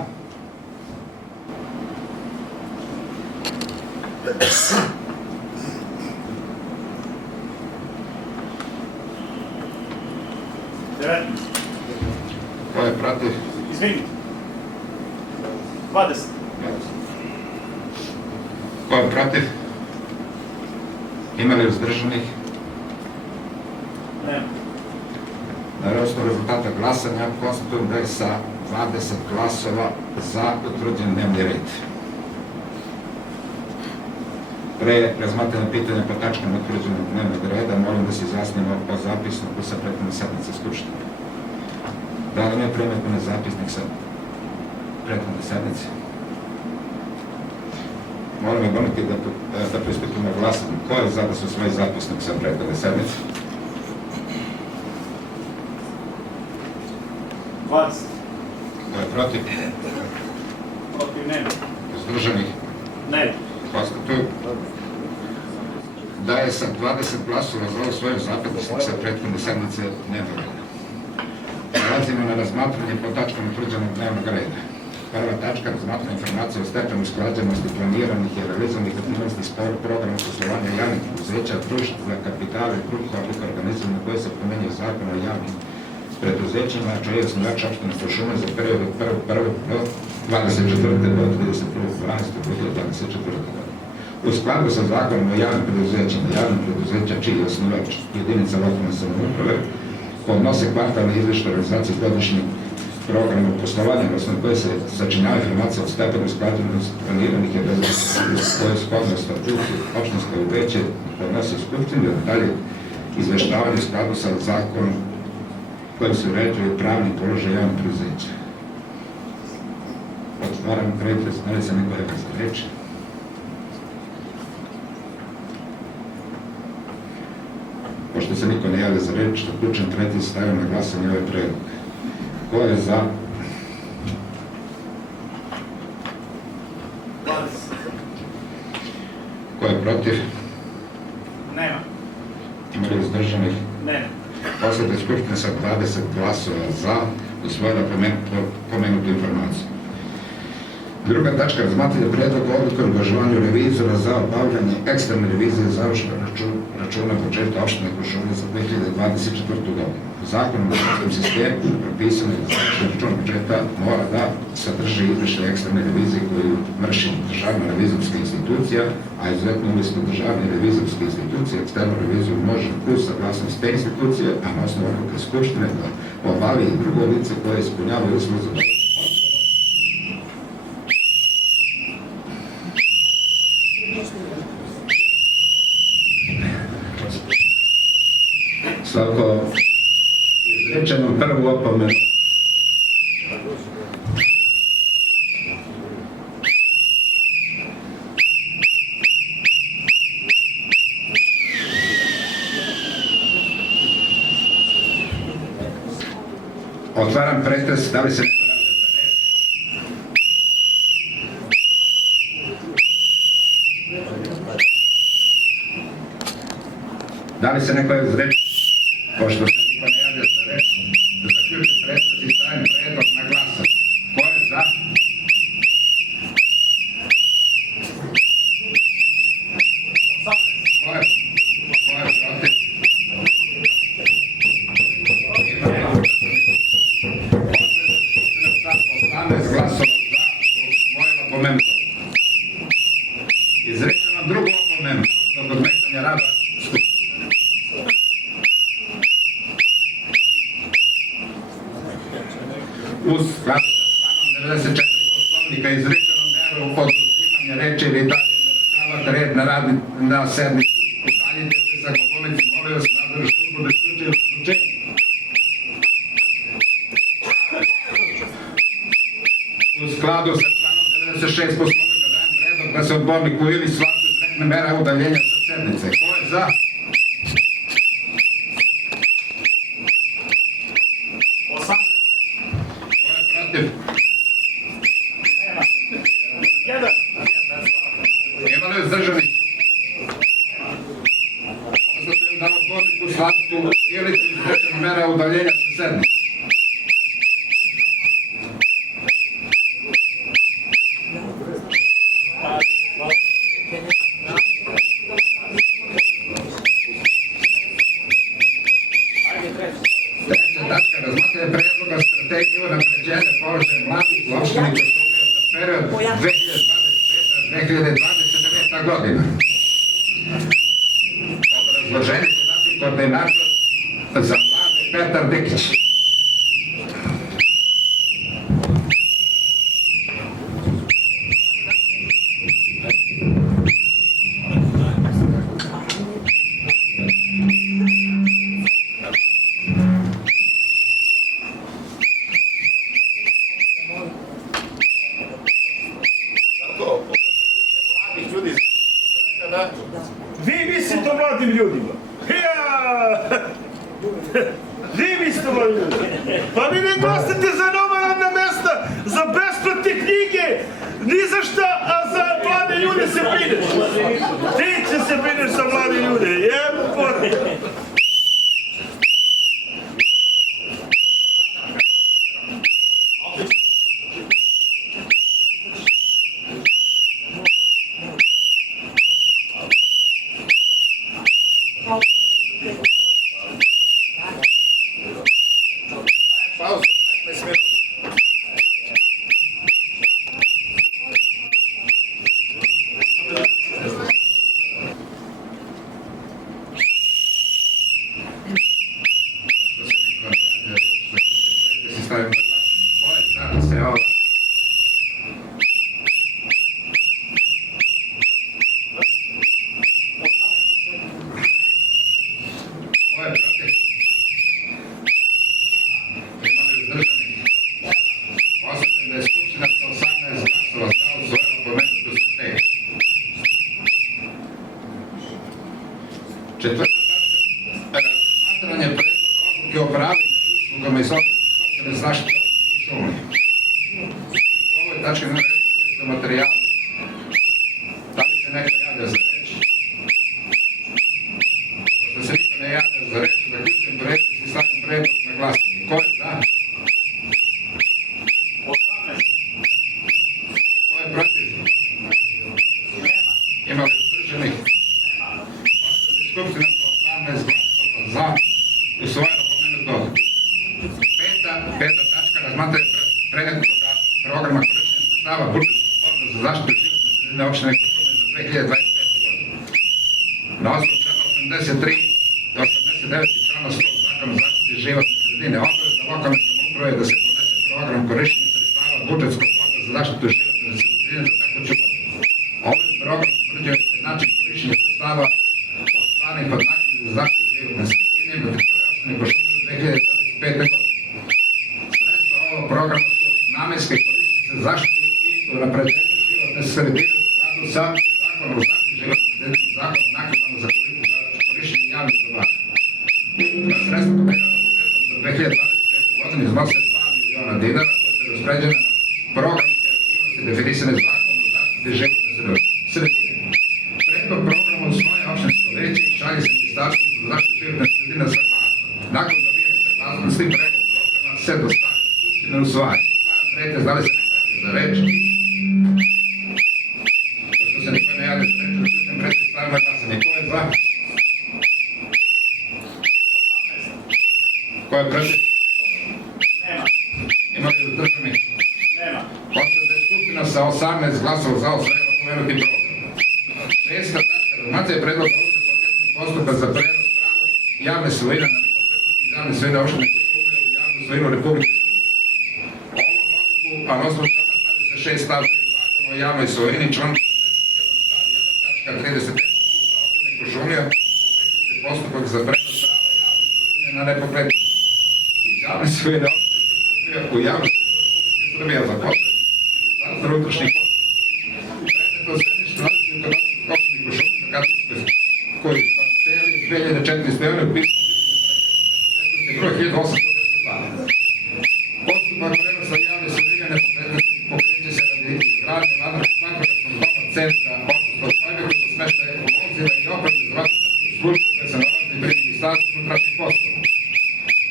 Ko je protiv? Izvinite. 20. Ko je protiv? Ima li uzdržanih? Nema. Na osnovu rezultata glasanja konstatujem da je sa 20 glasova za utvrđen dnevni red. Pre razmatranja pitanja po tačkama utvrđenog dnevnog reda, molim da se izjasnimo o zapisniku sa prethodne sednice Skupštine. Da li ne primetno na zapisnik sa prethodne sednice? Molim odbornike da pristupimo na glasanje. Ko je za da se usvoji zapisnik sa prethodne sednice? 20. Ko je protiv? Protiv nema. Uzdržanih? Nema. Konstatujem da je sa 20 glasova za usvojen zapisnik sa prethodne sednice dnevnog reda. Prelazimo na razmatranje po tačkama utvrđenog dnevnog reda. Prva tačka, razmatranje informacije o stepenu usklađenosti planiranih i realizovanih aktivnosti programa poslovanja javnih preduzeća, društva za kapitale i drugih oblika organizacija na koje se primenjuje zakon o javnim preduzećima, čiji je osnivač opštine Kuršumlija za period od 1. do 24. do 31.12.2024. godine. U skladu sa zakonom o javnim preduzećima, javnim preduzeća čiji je osnivač jedinica lokalne samouprave, podnose kvartalne izveštaje o realizaciji godišnjeg programu poslovanja, osnovu koje se sačinjava informacija o stepenu usklađenosti planiranih i obezbednosti koje shodno statutu opštinskog veća podnosi Skupštini, dalje izveštavanje u skladu sa zakonom kojim se uređuje pravni položaj javnog preduzeća. Otvaram pretres, da li se neko rekao za reč? Pošto se niko ne javlja za reč, zaključujem pretres, stavljam na glasanje ovaj predlog. Ko je za? Ko je protiv? Nema. Ima li uzdržanih? Nema. Posledna skupština sa 20 glasova za usvojila pomenutu informaciju. Druga tačka, razmatranje predloga odluke o angažovanju revizora za obavljanje eksterne revizije završnog računa budžeta opštine Kuršumlija za 2024. godinu. Zakonom o budžetskom sistemu propisano je da završni račun budžeta mora da sadrži izveštaj eksterne revizije koju vrši državna revizorska institucija, a izuzetno umesto državne revizorske institucije eksternu reviziju može uz saglasnost te institucije, a na osnovu odluke Skupštine da obavi i drugo lice koje ispunjava uslov za svako izrečeno prvu opomenu. Otvaram pretres, da li se neko javlja za reč? Da li se neko javlja za reč? Pošto se niko ne javlja za reč, da zaključim pretres i stavim predlog na glasanje. Ko je za? Ko je protiv? 18 glasova za, usvojila pomenuto. Izrečem vam drugu opomenu zbog ometanja rada Skupštine. Uz skladu sa članom 94 Poslovnika izrečenom meru oduzimanja reči ili dalje narušavate red na sednici. Udaljite se sa govornici, molim vas, nadležnu službu da isključi isključenje. U skladu sa članom 96 Poslovnika dajem predlog da se odborniku ili Slavku izrekne mera udaljenja sa sednice. Ko je za? Ko je protiv? Ima li uzdržanih? Konstatujem da odborniku Slavku ili izrekne mera udaljenja sa sednice. Treća tačka, razmatranje predloga strategije unapređenja položaja mladih u opštini Kuršumlija za period 2025-2029. godina. Obrazloženje će dati koordinator za mlade Petar Dikić. Vi mislite o mladim ljudima? Vi mislite o mladim ljudima? Pa vi ne glasate za nova radna mesta, za besplatne knjige, ni za šta, a za mlade ljude se brineš. Ti će se brineš za mlade ljude, jebote. Pauzu, 15 minuta. Četvrta tačka, razmatranje predloga odluke o pravima i uslugama iz oblasti socijalne zaštite opštine Kuršumlija. Po ovoj tački na redu materijalu, da li se neko javlja za reč? Pošto se niko ne javlja za reč, zaključujem pretres i stavljam predlog na glasanje. Ko je za? 18. Ko je protiv? Nema. Ima li uzdržanih? Nema. Skupština sa 18 glasova za usvojeno pomenuto. Peta tačka, razmatranje predmetnog programa korišćenja sredstava budžetskog fonda za zaštitu životne sredine opštine Kuršumlija za 2025. godinu. Na osnovu člana 83 do 89 i člana 100 Zakona o zaštiti životne sredine, obaveza lokalne samouprave da se podnese program korišćenja sredstava budžetskog fonda za zaštitu životne sredine za tekuću godinu. Ovaj program utvrđuje se način korišćenja sredstava ostvarenih od naknade za zaštitu životne sredine na teritoriji opštine Kuršumlija za 2025. godinu. Sredstva ovog programa su namenske i koriste se za zaštitu i unapređenje životne sredine u skladu sa Zakonom o zaštiti životne sredine i Zakonom o naknadama za korišćenje javnih dobara. Sredstva planirana budžetom za 2025. godinu iznose 2 miliona dinara koje se raspoređuju na programske aktivnosti definisane Zakonom o zaštiti životne sredine. Predlog programa usvaja opštinsko veće i šalje se Ministarstvu za zaštitu životne sredine na saglasnost. Nakon dobijene saglasnosti predlog programa se dostavlja Skupštini na usvajanje. Pretres, da li se neko javlja za reč? Pošto se niko ne javlja za reč, zaključujem pretres, stavljam na glasanje. Ko je za? 18. Ko je protiv? Nema. Ima li uzdržanih? Nema. Pošto da je Skupština sa 18 glasova za usvojila pomenuti program. 6. tačka, razmatranje predloga odluke po hitnom postupku za prenos prava javne svojine na nepokretnosti iz javne svojine opštine Kuršumlija u javnu svojinu Republike Srbije. Ovom odluku, a na osnovu člana 26 stav 3 Zakona o javnoj svojini, član 41 stav 1 tačka 35 Statuta opštine Kuršumlija, pokreće se postupak za prenos prava javne svojine na nepokretnosti iz javne svojine opštine Kuršumlija u javnu svojinu Republike Srbije za potrebe Ministarstva unutrašnjih poslova. Predmetno zemljište nalazi u katastru opštine Kuršumlija na katastarskoj koji je parceli 2400 upisano nepokretnosti broj 1892. Postupak prenosa javne svojine nepokretnosti pokreće se radi izgradnje vatrogasnog doma centra, odnosno objekta za smeštaj vozila i opreme za vatrogasnu službu koja se nalazi pri Ministarstvu unutrašnjih poslova.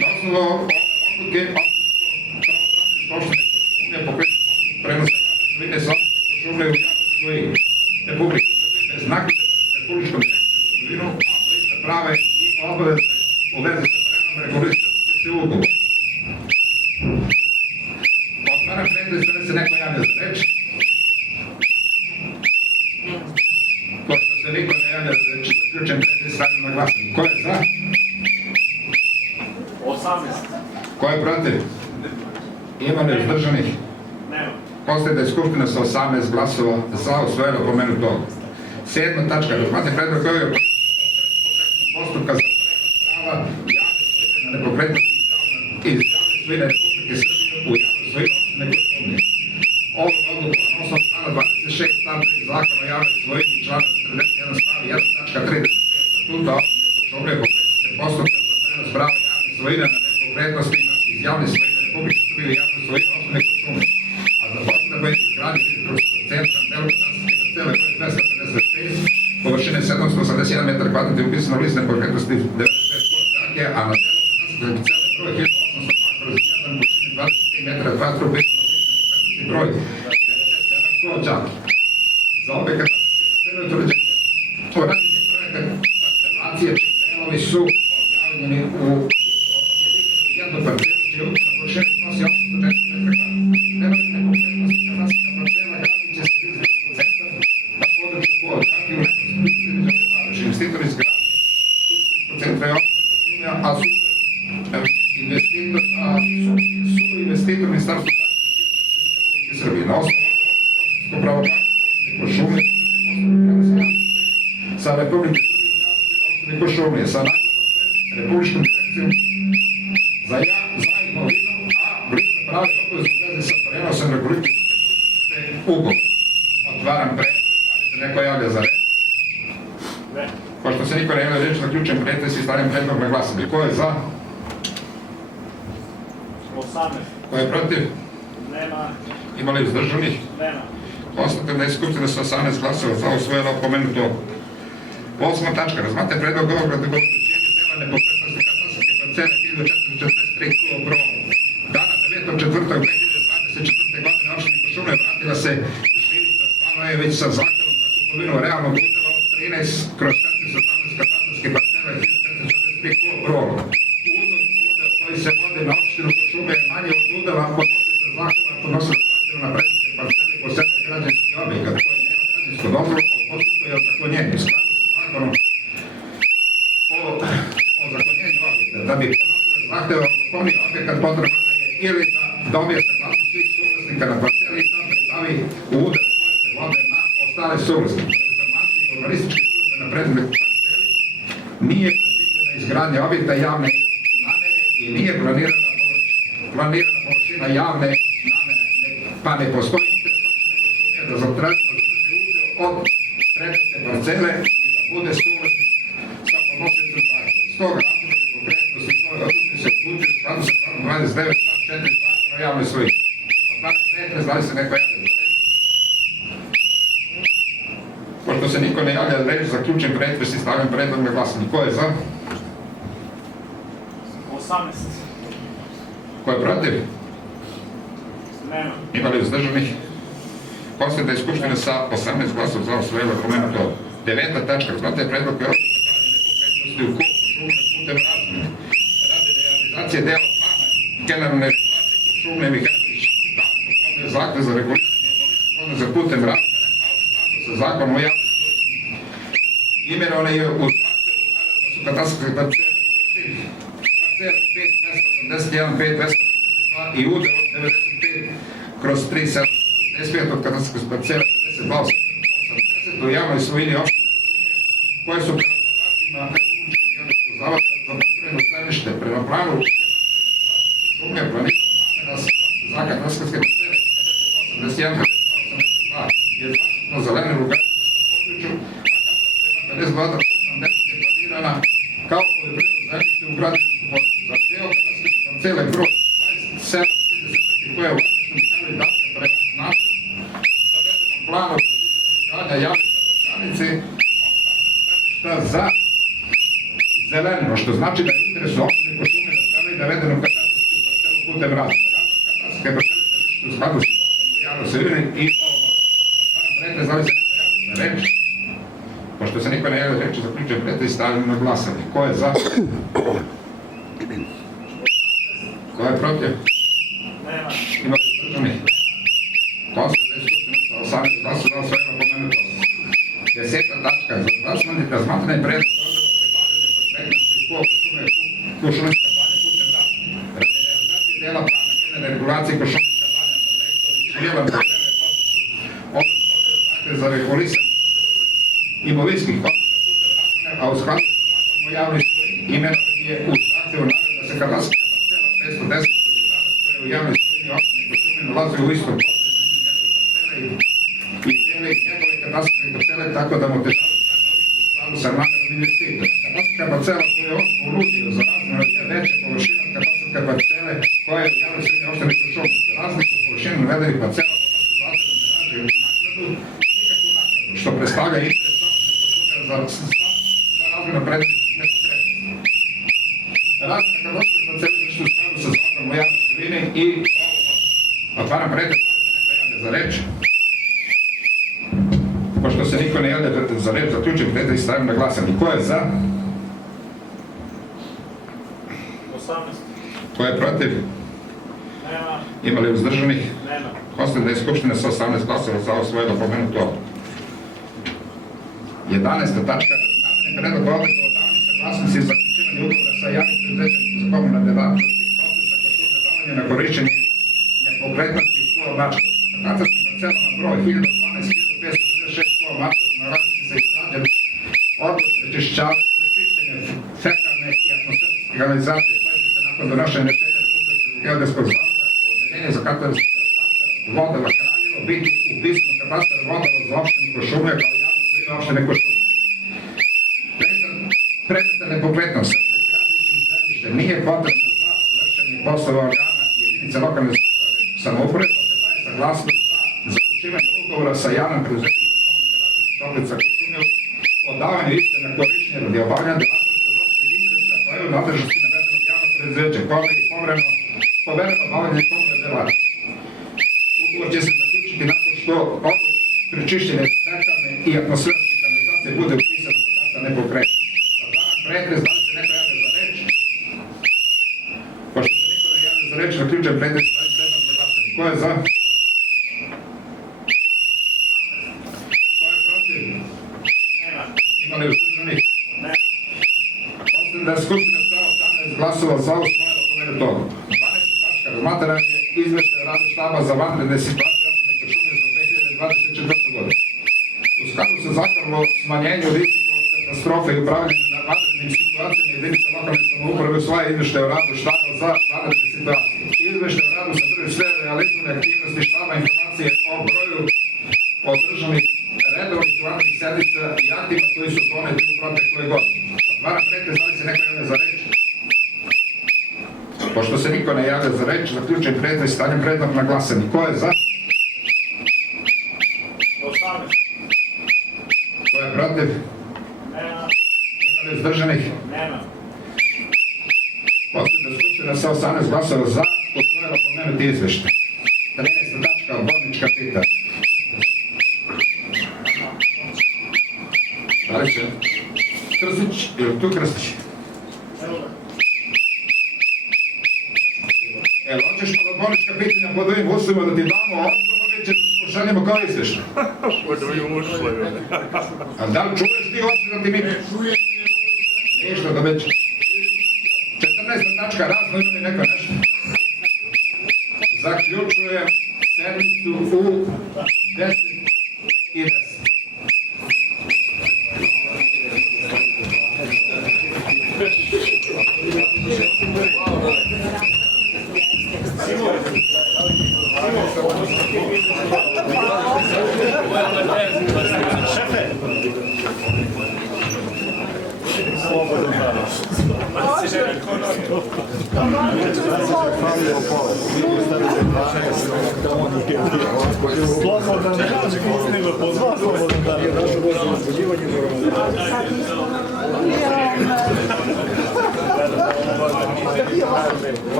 Na osnovu ove odluke opštinsko opštine Kuršumlija pokreće postupak prenosa javne svojine sa opštine Kuršumlija u javnu svojinu Republike Srbije bez naknade pred Republičkom direkcijom za imovinu, a bližnja prava i obaveze u vezi sa prenom reguliše se ugovor. Otvaram pretres, da li se neko javlja za reč? Pošto se niko ne javlja za reč, zaključujem pretres, stavljam na glasanje. Ko je za? 18. Ko je protiv? Ima li uzdržanih? Nema. Postoji da je Skupština sa 18 glasova za usvojila pomenutu odluku. 7. tačka, razmatranje predloga koji je postupka za prenos prava javne svojine na nepokretnosti iz javne svojine Republike Srbije u javnu svojinu opštine Kuršumlija. Ovom odluku na osnovu člana 26 stav 3 Zakona o javnoj svojini i člana 41 stav 1 tačka 35 Statuta opštine Kuršumlija pokreće se postupak za prenos prava javne svojine na nepokretnostima iz javne svojine Republike Srbije u javnu svojinu opštine Kuršumlija. A za potrebe izgradnje Ministarskog centra delo katastarske parcele broj 255 površine 781 m2 je upisano u list nepokretnosti 96 Đake, a na delu katastarske parcele broj 1802/1 površine 23 m2 upisano u list nepokretnosti broj 97 Đake. Za obe katastarske parcele utvrđen je urađen projekat parcelacije čiji delovi su objavljeni u jednu parcelu čija ukupna površina iznosi 804 m2. Delovi nepokretnosti katastarska parcela gradit će se izgradski centar na području Đake u neposrednoj investitor izgradnje izgradskog centra je opštine Kuršumlija, a su investitor Ministarstva zaštite životne sredine Republike Srbije. Na osnovu ove opštinsko pravobranstvo opštine Kuršumlija sa Republike Srbije u javnu svojinu opštine Kuršumlija sa naknadom pred Republičkom direkcijom za imovinu, a bližnja prava i obaveze u vezi sa prenosom reguliše ugovor. Otvaram pretres, da li se neko javlja za reč? Pošto se se niko ne javlja reč, zaključujem pretres i stavljam predlog na glasanje. Ko je za? 18. Ko je protiv? Nema. Ima li uzdržanih? Nema. Konstatujem da je Skupština sa 18 glasova za usvojila pomenuto. 8. tačka. Razmate predlog ovog radi utvrđivanja dela nepokretnosti katastarske parcele 1443 kilo prvo. Dana 9.4.2024. godine opštini Kuršumlija vratila se Žilica Stanojević sa zahtevom za kupovinu realnog udela od 13/418 katastarske parcele 1443 kilo prvo. Udel koji se vodi na opštinu Kuršumlija je manji od udela podnosioca zahteva, podnosioca zahteva na predmetne parcele posebne građanski objekat koji nema građansku dozvolu, a u postupku je ozakonjenje. U skladu sa zakonom o ozakonjenju objekta, da bi podnosilac zahteva ozakonio objekat, potrebno je ili da dobije saglasnost svih suvlasnika na parceli i da pribavi u udele koje se vode na ostale suvlasnike. Prema informaciji urbanističke službe na predmetnoj parceli nije predviđena izgradnja objekta javne namene i nije planirana površina javne namene, pa ne postoji interes opštine Kuršumlija da zadrži udeo od predmetne parcele i da bude suvlasnik sa podnosiocem zahteva. Iz tog razloga nepokretnosti iz ove odluke se odlučuje u skladu sa članom 29 stav 4 Zakona o javnoj svojini. Otvaram pretres, da li se neko javlja za reč? Pošto se niko ne javlja za reč, zaključujem pretres i stavljam predlog na glasanje. Ko je za? 18. Ko je protiv? Nema. Ima li uzdržanih? Konstatujem da je Skupština sa 18 glasova za usvojila pomenuto. 9. tačka. Razmatranje predloga je odluka nepokretnosti u Kuršumlije putem razmene. Radi realizacije dela plana generalne regulacije Kuršumlije Mihajlović podneo zahtev za regulisanje imovinskih za putem razmene, a u skladu sa zakonom o javnoj svojini. Imenovane je u zahtevu da su katastarske parcele 5.281, 5.282 i udel od 95/375 od katastarske parcele 52.80 u javnoj svojini opštine Kuršumlija, koje su prema podacima Republičkog geodetskog zavoda za poljoprivredno zemljište prema planu Kuršumlija planirana namena za katastarske parcele 58.81, 52.82 je zaštitno zeleno u građevinskom području, a katastarska 52.80 je planirana kao poljoprivredno zemljište u građevinskom području. Za deo katastarske parcele broj 27.34 koje je u vlasništvu Mihajlović date prema našem navedenom planu predviđena izgradnja javne saobraćajnice, a ostatak zemljišta za zeleno, što znači da je u interesu opštine Kuršumlija da pravi navedenu katastarsku parcelu putem razmene. Razmena katastarske parcele se vrši u skladu sa zakonom o javnoj svojini i ovom otvaram pretres, da li se neko javlja za reč? Pošto se niko ne javlja za reč, zaključujem pretres i stavljam na glasanje. Ko je za? Ko je protiv? Nema. Ima li uzdržanih? Konstatujem da je Skupština sa 18 glasova za usvojila pomenuto. 10. tačka. Razmatranje predloga odluke o pribavljanju nepokretnosti u Kuršumlijska banja putem razmene. Radi realizacije dela plana generalne regulacije Kuršumlijska banja Lektović Milan pokrenuje postupak zahtev za regulisanje imovinskih odnosa putem razmene, a u skladu sa zakonom o javnoj svojini. Imenovan je u zahtevu namera da se katastarska parcela 510/11 koja je u javnoj svojini opštine Kuršumlija nalazi u istom području između njegove parcele i tele njegove katastarske parcele, tako da mu otežava izgradnju objekta u skladu sa namerom investitora. Katastarska parcela koju je on ponudio za razmenu je veća površina od katastarske parcele koja je u javnoj svojini opštine Kuršumlija. Za razliku od površine navedenih parcela podnosi zahtev da traži naknadu, nikakvu naknadu, što predstavlja interes opštine Kuršumlija za razmenu predmetnih nepokretnosti. Razmena katastarske parcele vrši u skladu sa zakonom o javnoj svojini i otvaram pretres, da li se neko javlja za reč? Pošto se niko ne javlja za reč, zaključujem pretres i stavim na glasanje. Ko je za? 18. Ko je protiv? Nema. Ima li uzdržanih? Nema. Konstatujem da je Skupština sa 18 glasova za usvojila pomenuto. 11. tačka. Razmatranje predloga odluke o davanju saglasnosti za zaključivanje ugovora sa javnim preduzećem za komunalne delatnosti Toplica Kuršumlija davanje na korišćenje nepokretnosti u Skolo Mačka. Na katastarskim parcelama broj 1012.566 Skolo Mačka nalazi se izgradnja odvod prečišćenja fekalne i atmosferske kanalizacije koje će se nakon donošenja rešenja Republičkog geodetskog zavoda o odeljenju za katastar vodova Kraljevo biti upisano katastar vodova za opštinu Kuršumlija kao javno svojina opštine Kuršumlija. predmeta nepokretnosti sa neprijašnjećim zemljištem nije potrebno za vršenje poslova organa jedinica lokalne samouprave, pa se daje saglasnost za zaključivanje ugovora sa javnim preduzećem za komunalne delatnosti Toplica Kuršumlija o davanju iste na korišćenje radi obavljanja delatnosti od opšteg interesa koja je u nadležnosti navedenog javnog preduzeća, koja je povereno obavljanje komunalne delatnosti. Ugovor će se zaključiti nakon što odlog prečišćene fekalne i atmosferske kanalizacije bude upisano kod katastra nepokretnosti. Otvaram pretres, da li se neko javlja za reč? Pošto se niko ne javlja za reč, zaključujem pretres, stavim predlog na glasanje. Ko je za? Ko je protiv? Nema. Ima li uzdržanih? Nema. Posle da je Skupština sa 18 glasova za usvojila pomenutu odluku. 12. tačka, razmatranje izveštaja o radu štaba za vanredne situacije opštine Kuršumlija za 2024. godinu. U skladu sa zakonom o smanjenju rizika od katastrofe i upravljanju na vanrednim situacijama jedinica lokalne samouprave usvaja izveštaj o radu štaba za vanredne situacije. Izveštaj o radu sadrži sve realizovane aktivnosti štaba, informacije o broju održanih redovnih i vanrednih sednica i aktima koji su doneti u protekloj godini. Otvaram pretres, da li se neko javlja za reč? Pošto se niko ne javlja za reč, zaključujem pretres, stavljam predlog na glasanje. Ko je za? Ko je protiv? Nema. Ima li uzdržanih? Nema. Posle da Skupština sa 18 glasova za usvojila pomenuti izveštaj. 13. tačka, bolnička pitanja. Da li će Krstić, ili tu Krstić? Evo, hoćeš pa da bolnička pitanja pod ovim uslovima da ti damo odgovor i će pošaljemo kao izveštaj? Pod ovim uslovima. A da li čuješ ti hoće da ti mi... Ništa da već... 14. tačka, razno ima li neko nešto? Zaključujem sednicu u 10:10.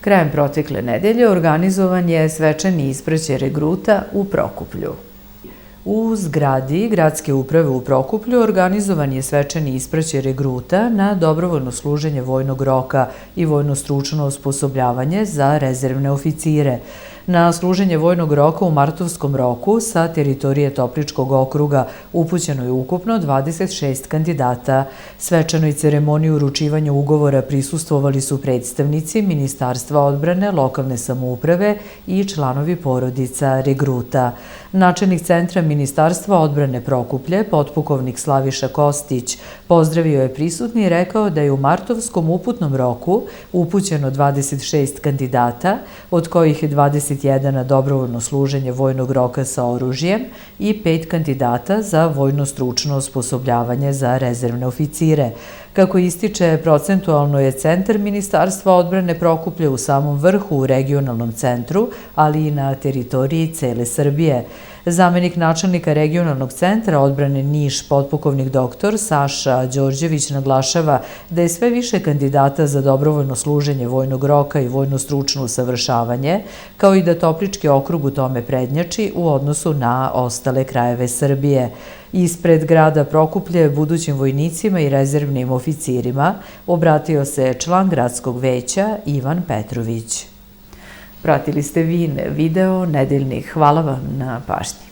Krajem protekle nedelje organizovan je svečani ispraćaj regruta u Prokuplju. U zgradi Gradske uprave u Prokuplju organizovan je svečani ispraćaj regruta na dobrovoljno služenje vojnog roka i vojno-stručno osposobljavanje za rezervne oficire. Na služenje vojnog roka u Martovskom roku sa teritorije Topličkog okruga upućeno je ukupno 26 kandidata. Svečanoj ceremoniji uručivanja ugovora prisustvovali su predstavnici Ministarstva odbrane, lokalne samouprave i članovi porodica regruta. Načelnik centra Ministarstva odbrane Prokuplje, potpukovnik Slaviša Kostić, pozdravio je prisutni i rekao da je u Martovskom uputnom roku upućeno 26 kandidata, od kojih je 21 na dobrovoljno služenje vojnog roka sa oružjem i 5 kandidata za vojno-stručno osposobljavanje za rezervne oficire. Kako ističe, procentualno je centar Ministarstva odbrane Prokuplje u samom vrhu u regionalnom centru, ali i na teritoriji cele Srbije. Zamenik načelnika regionalnog centra odbrane Niš, potpukovnik dr. Saša Đorđević, naglašava da je sve više kandidata za dobrovoljno služenje vojnog roka i vojno-stručno usavršavanje, kao i da Toplički okrug u tome prednjači u odnosu na ostale krajeve Srbije. Ispred grada Prokuplje budućim vojnicima i rezervnim oficirima obratio se član gradskog veća Ivan Petrović. Pratili ste video nedeljnih. Hvala vam na pažnji.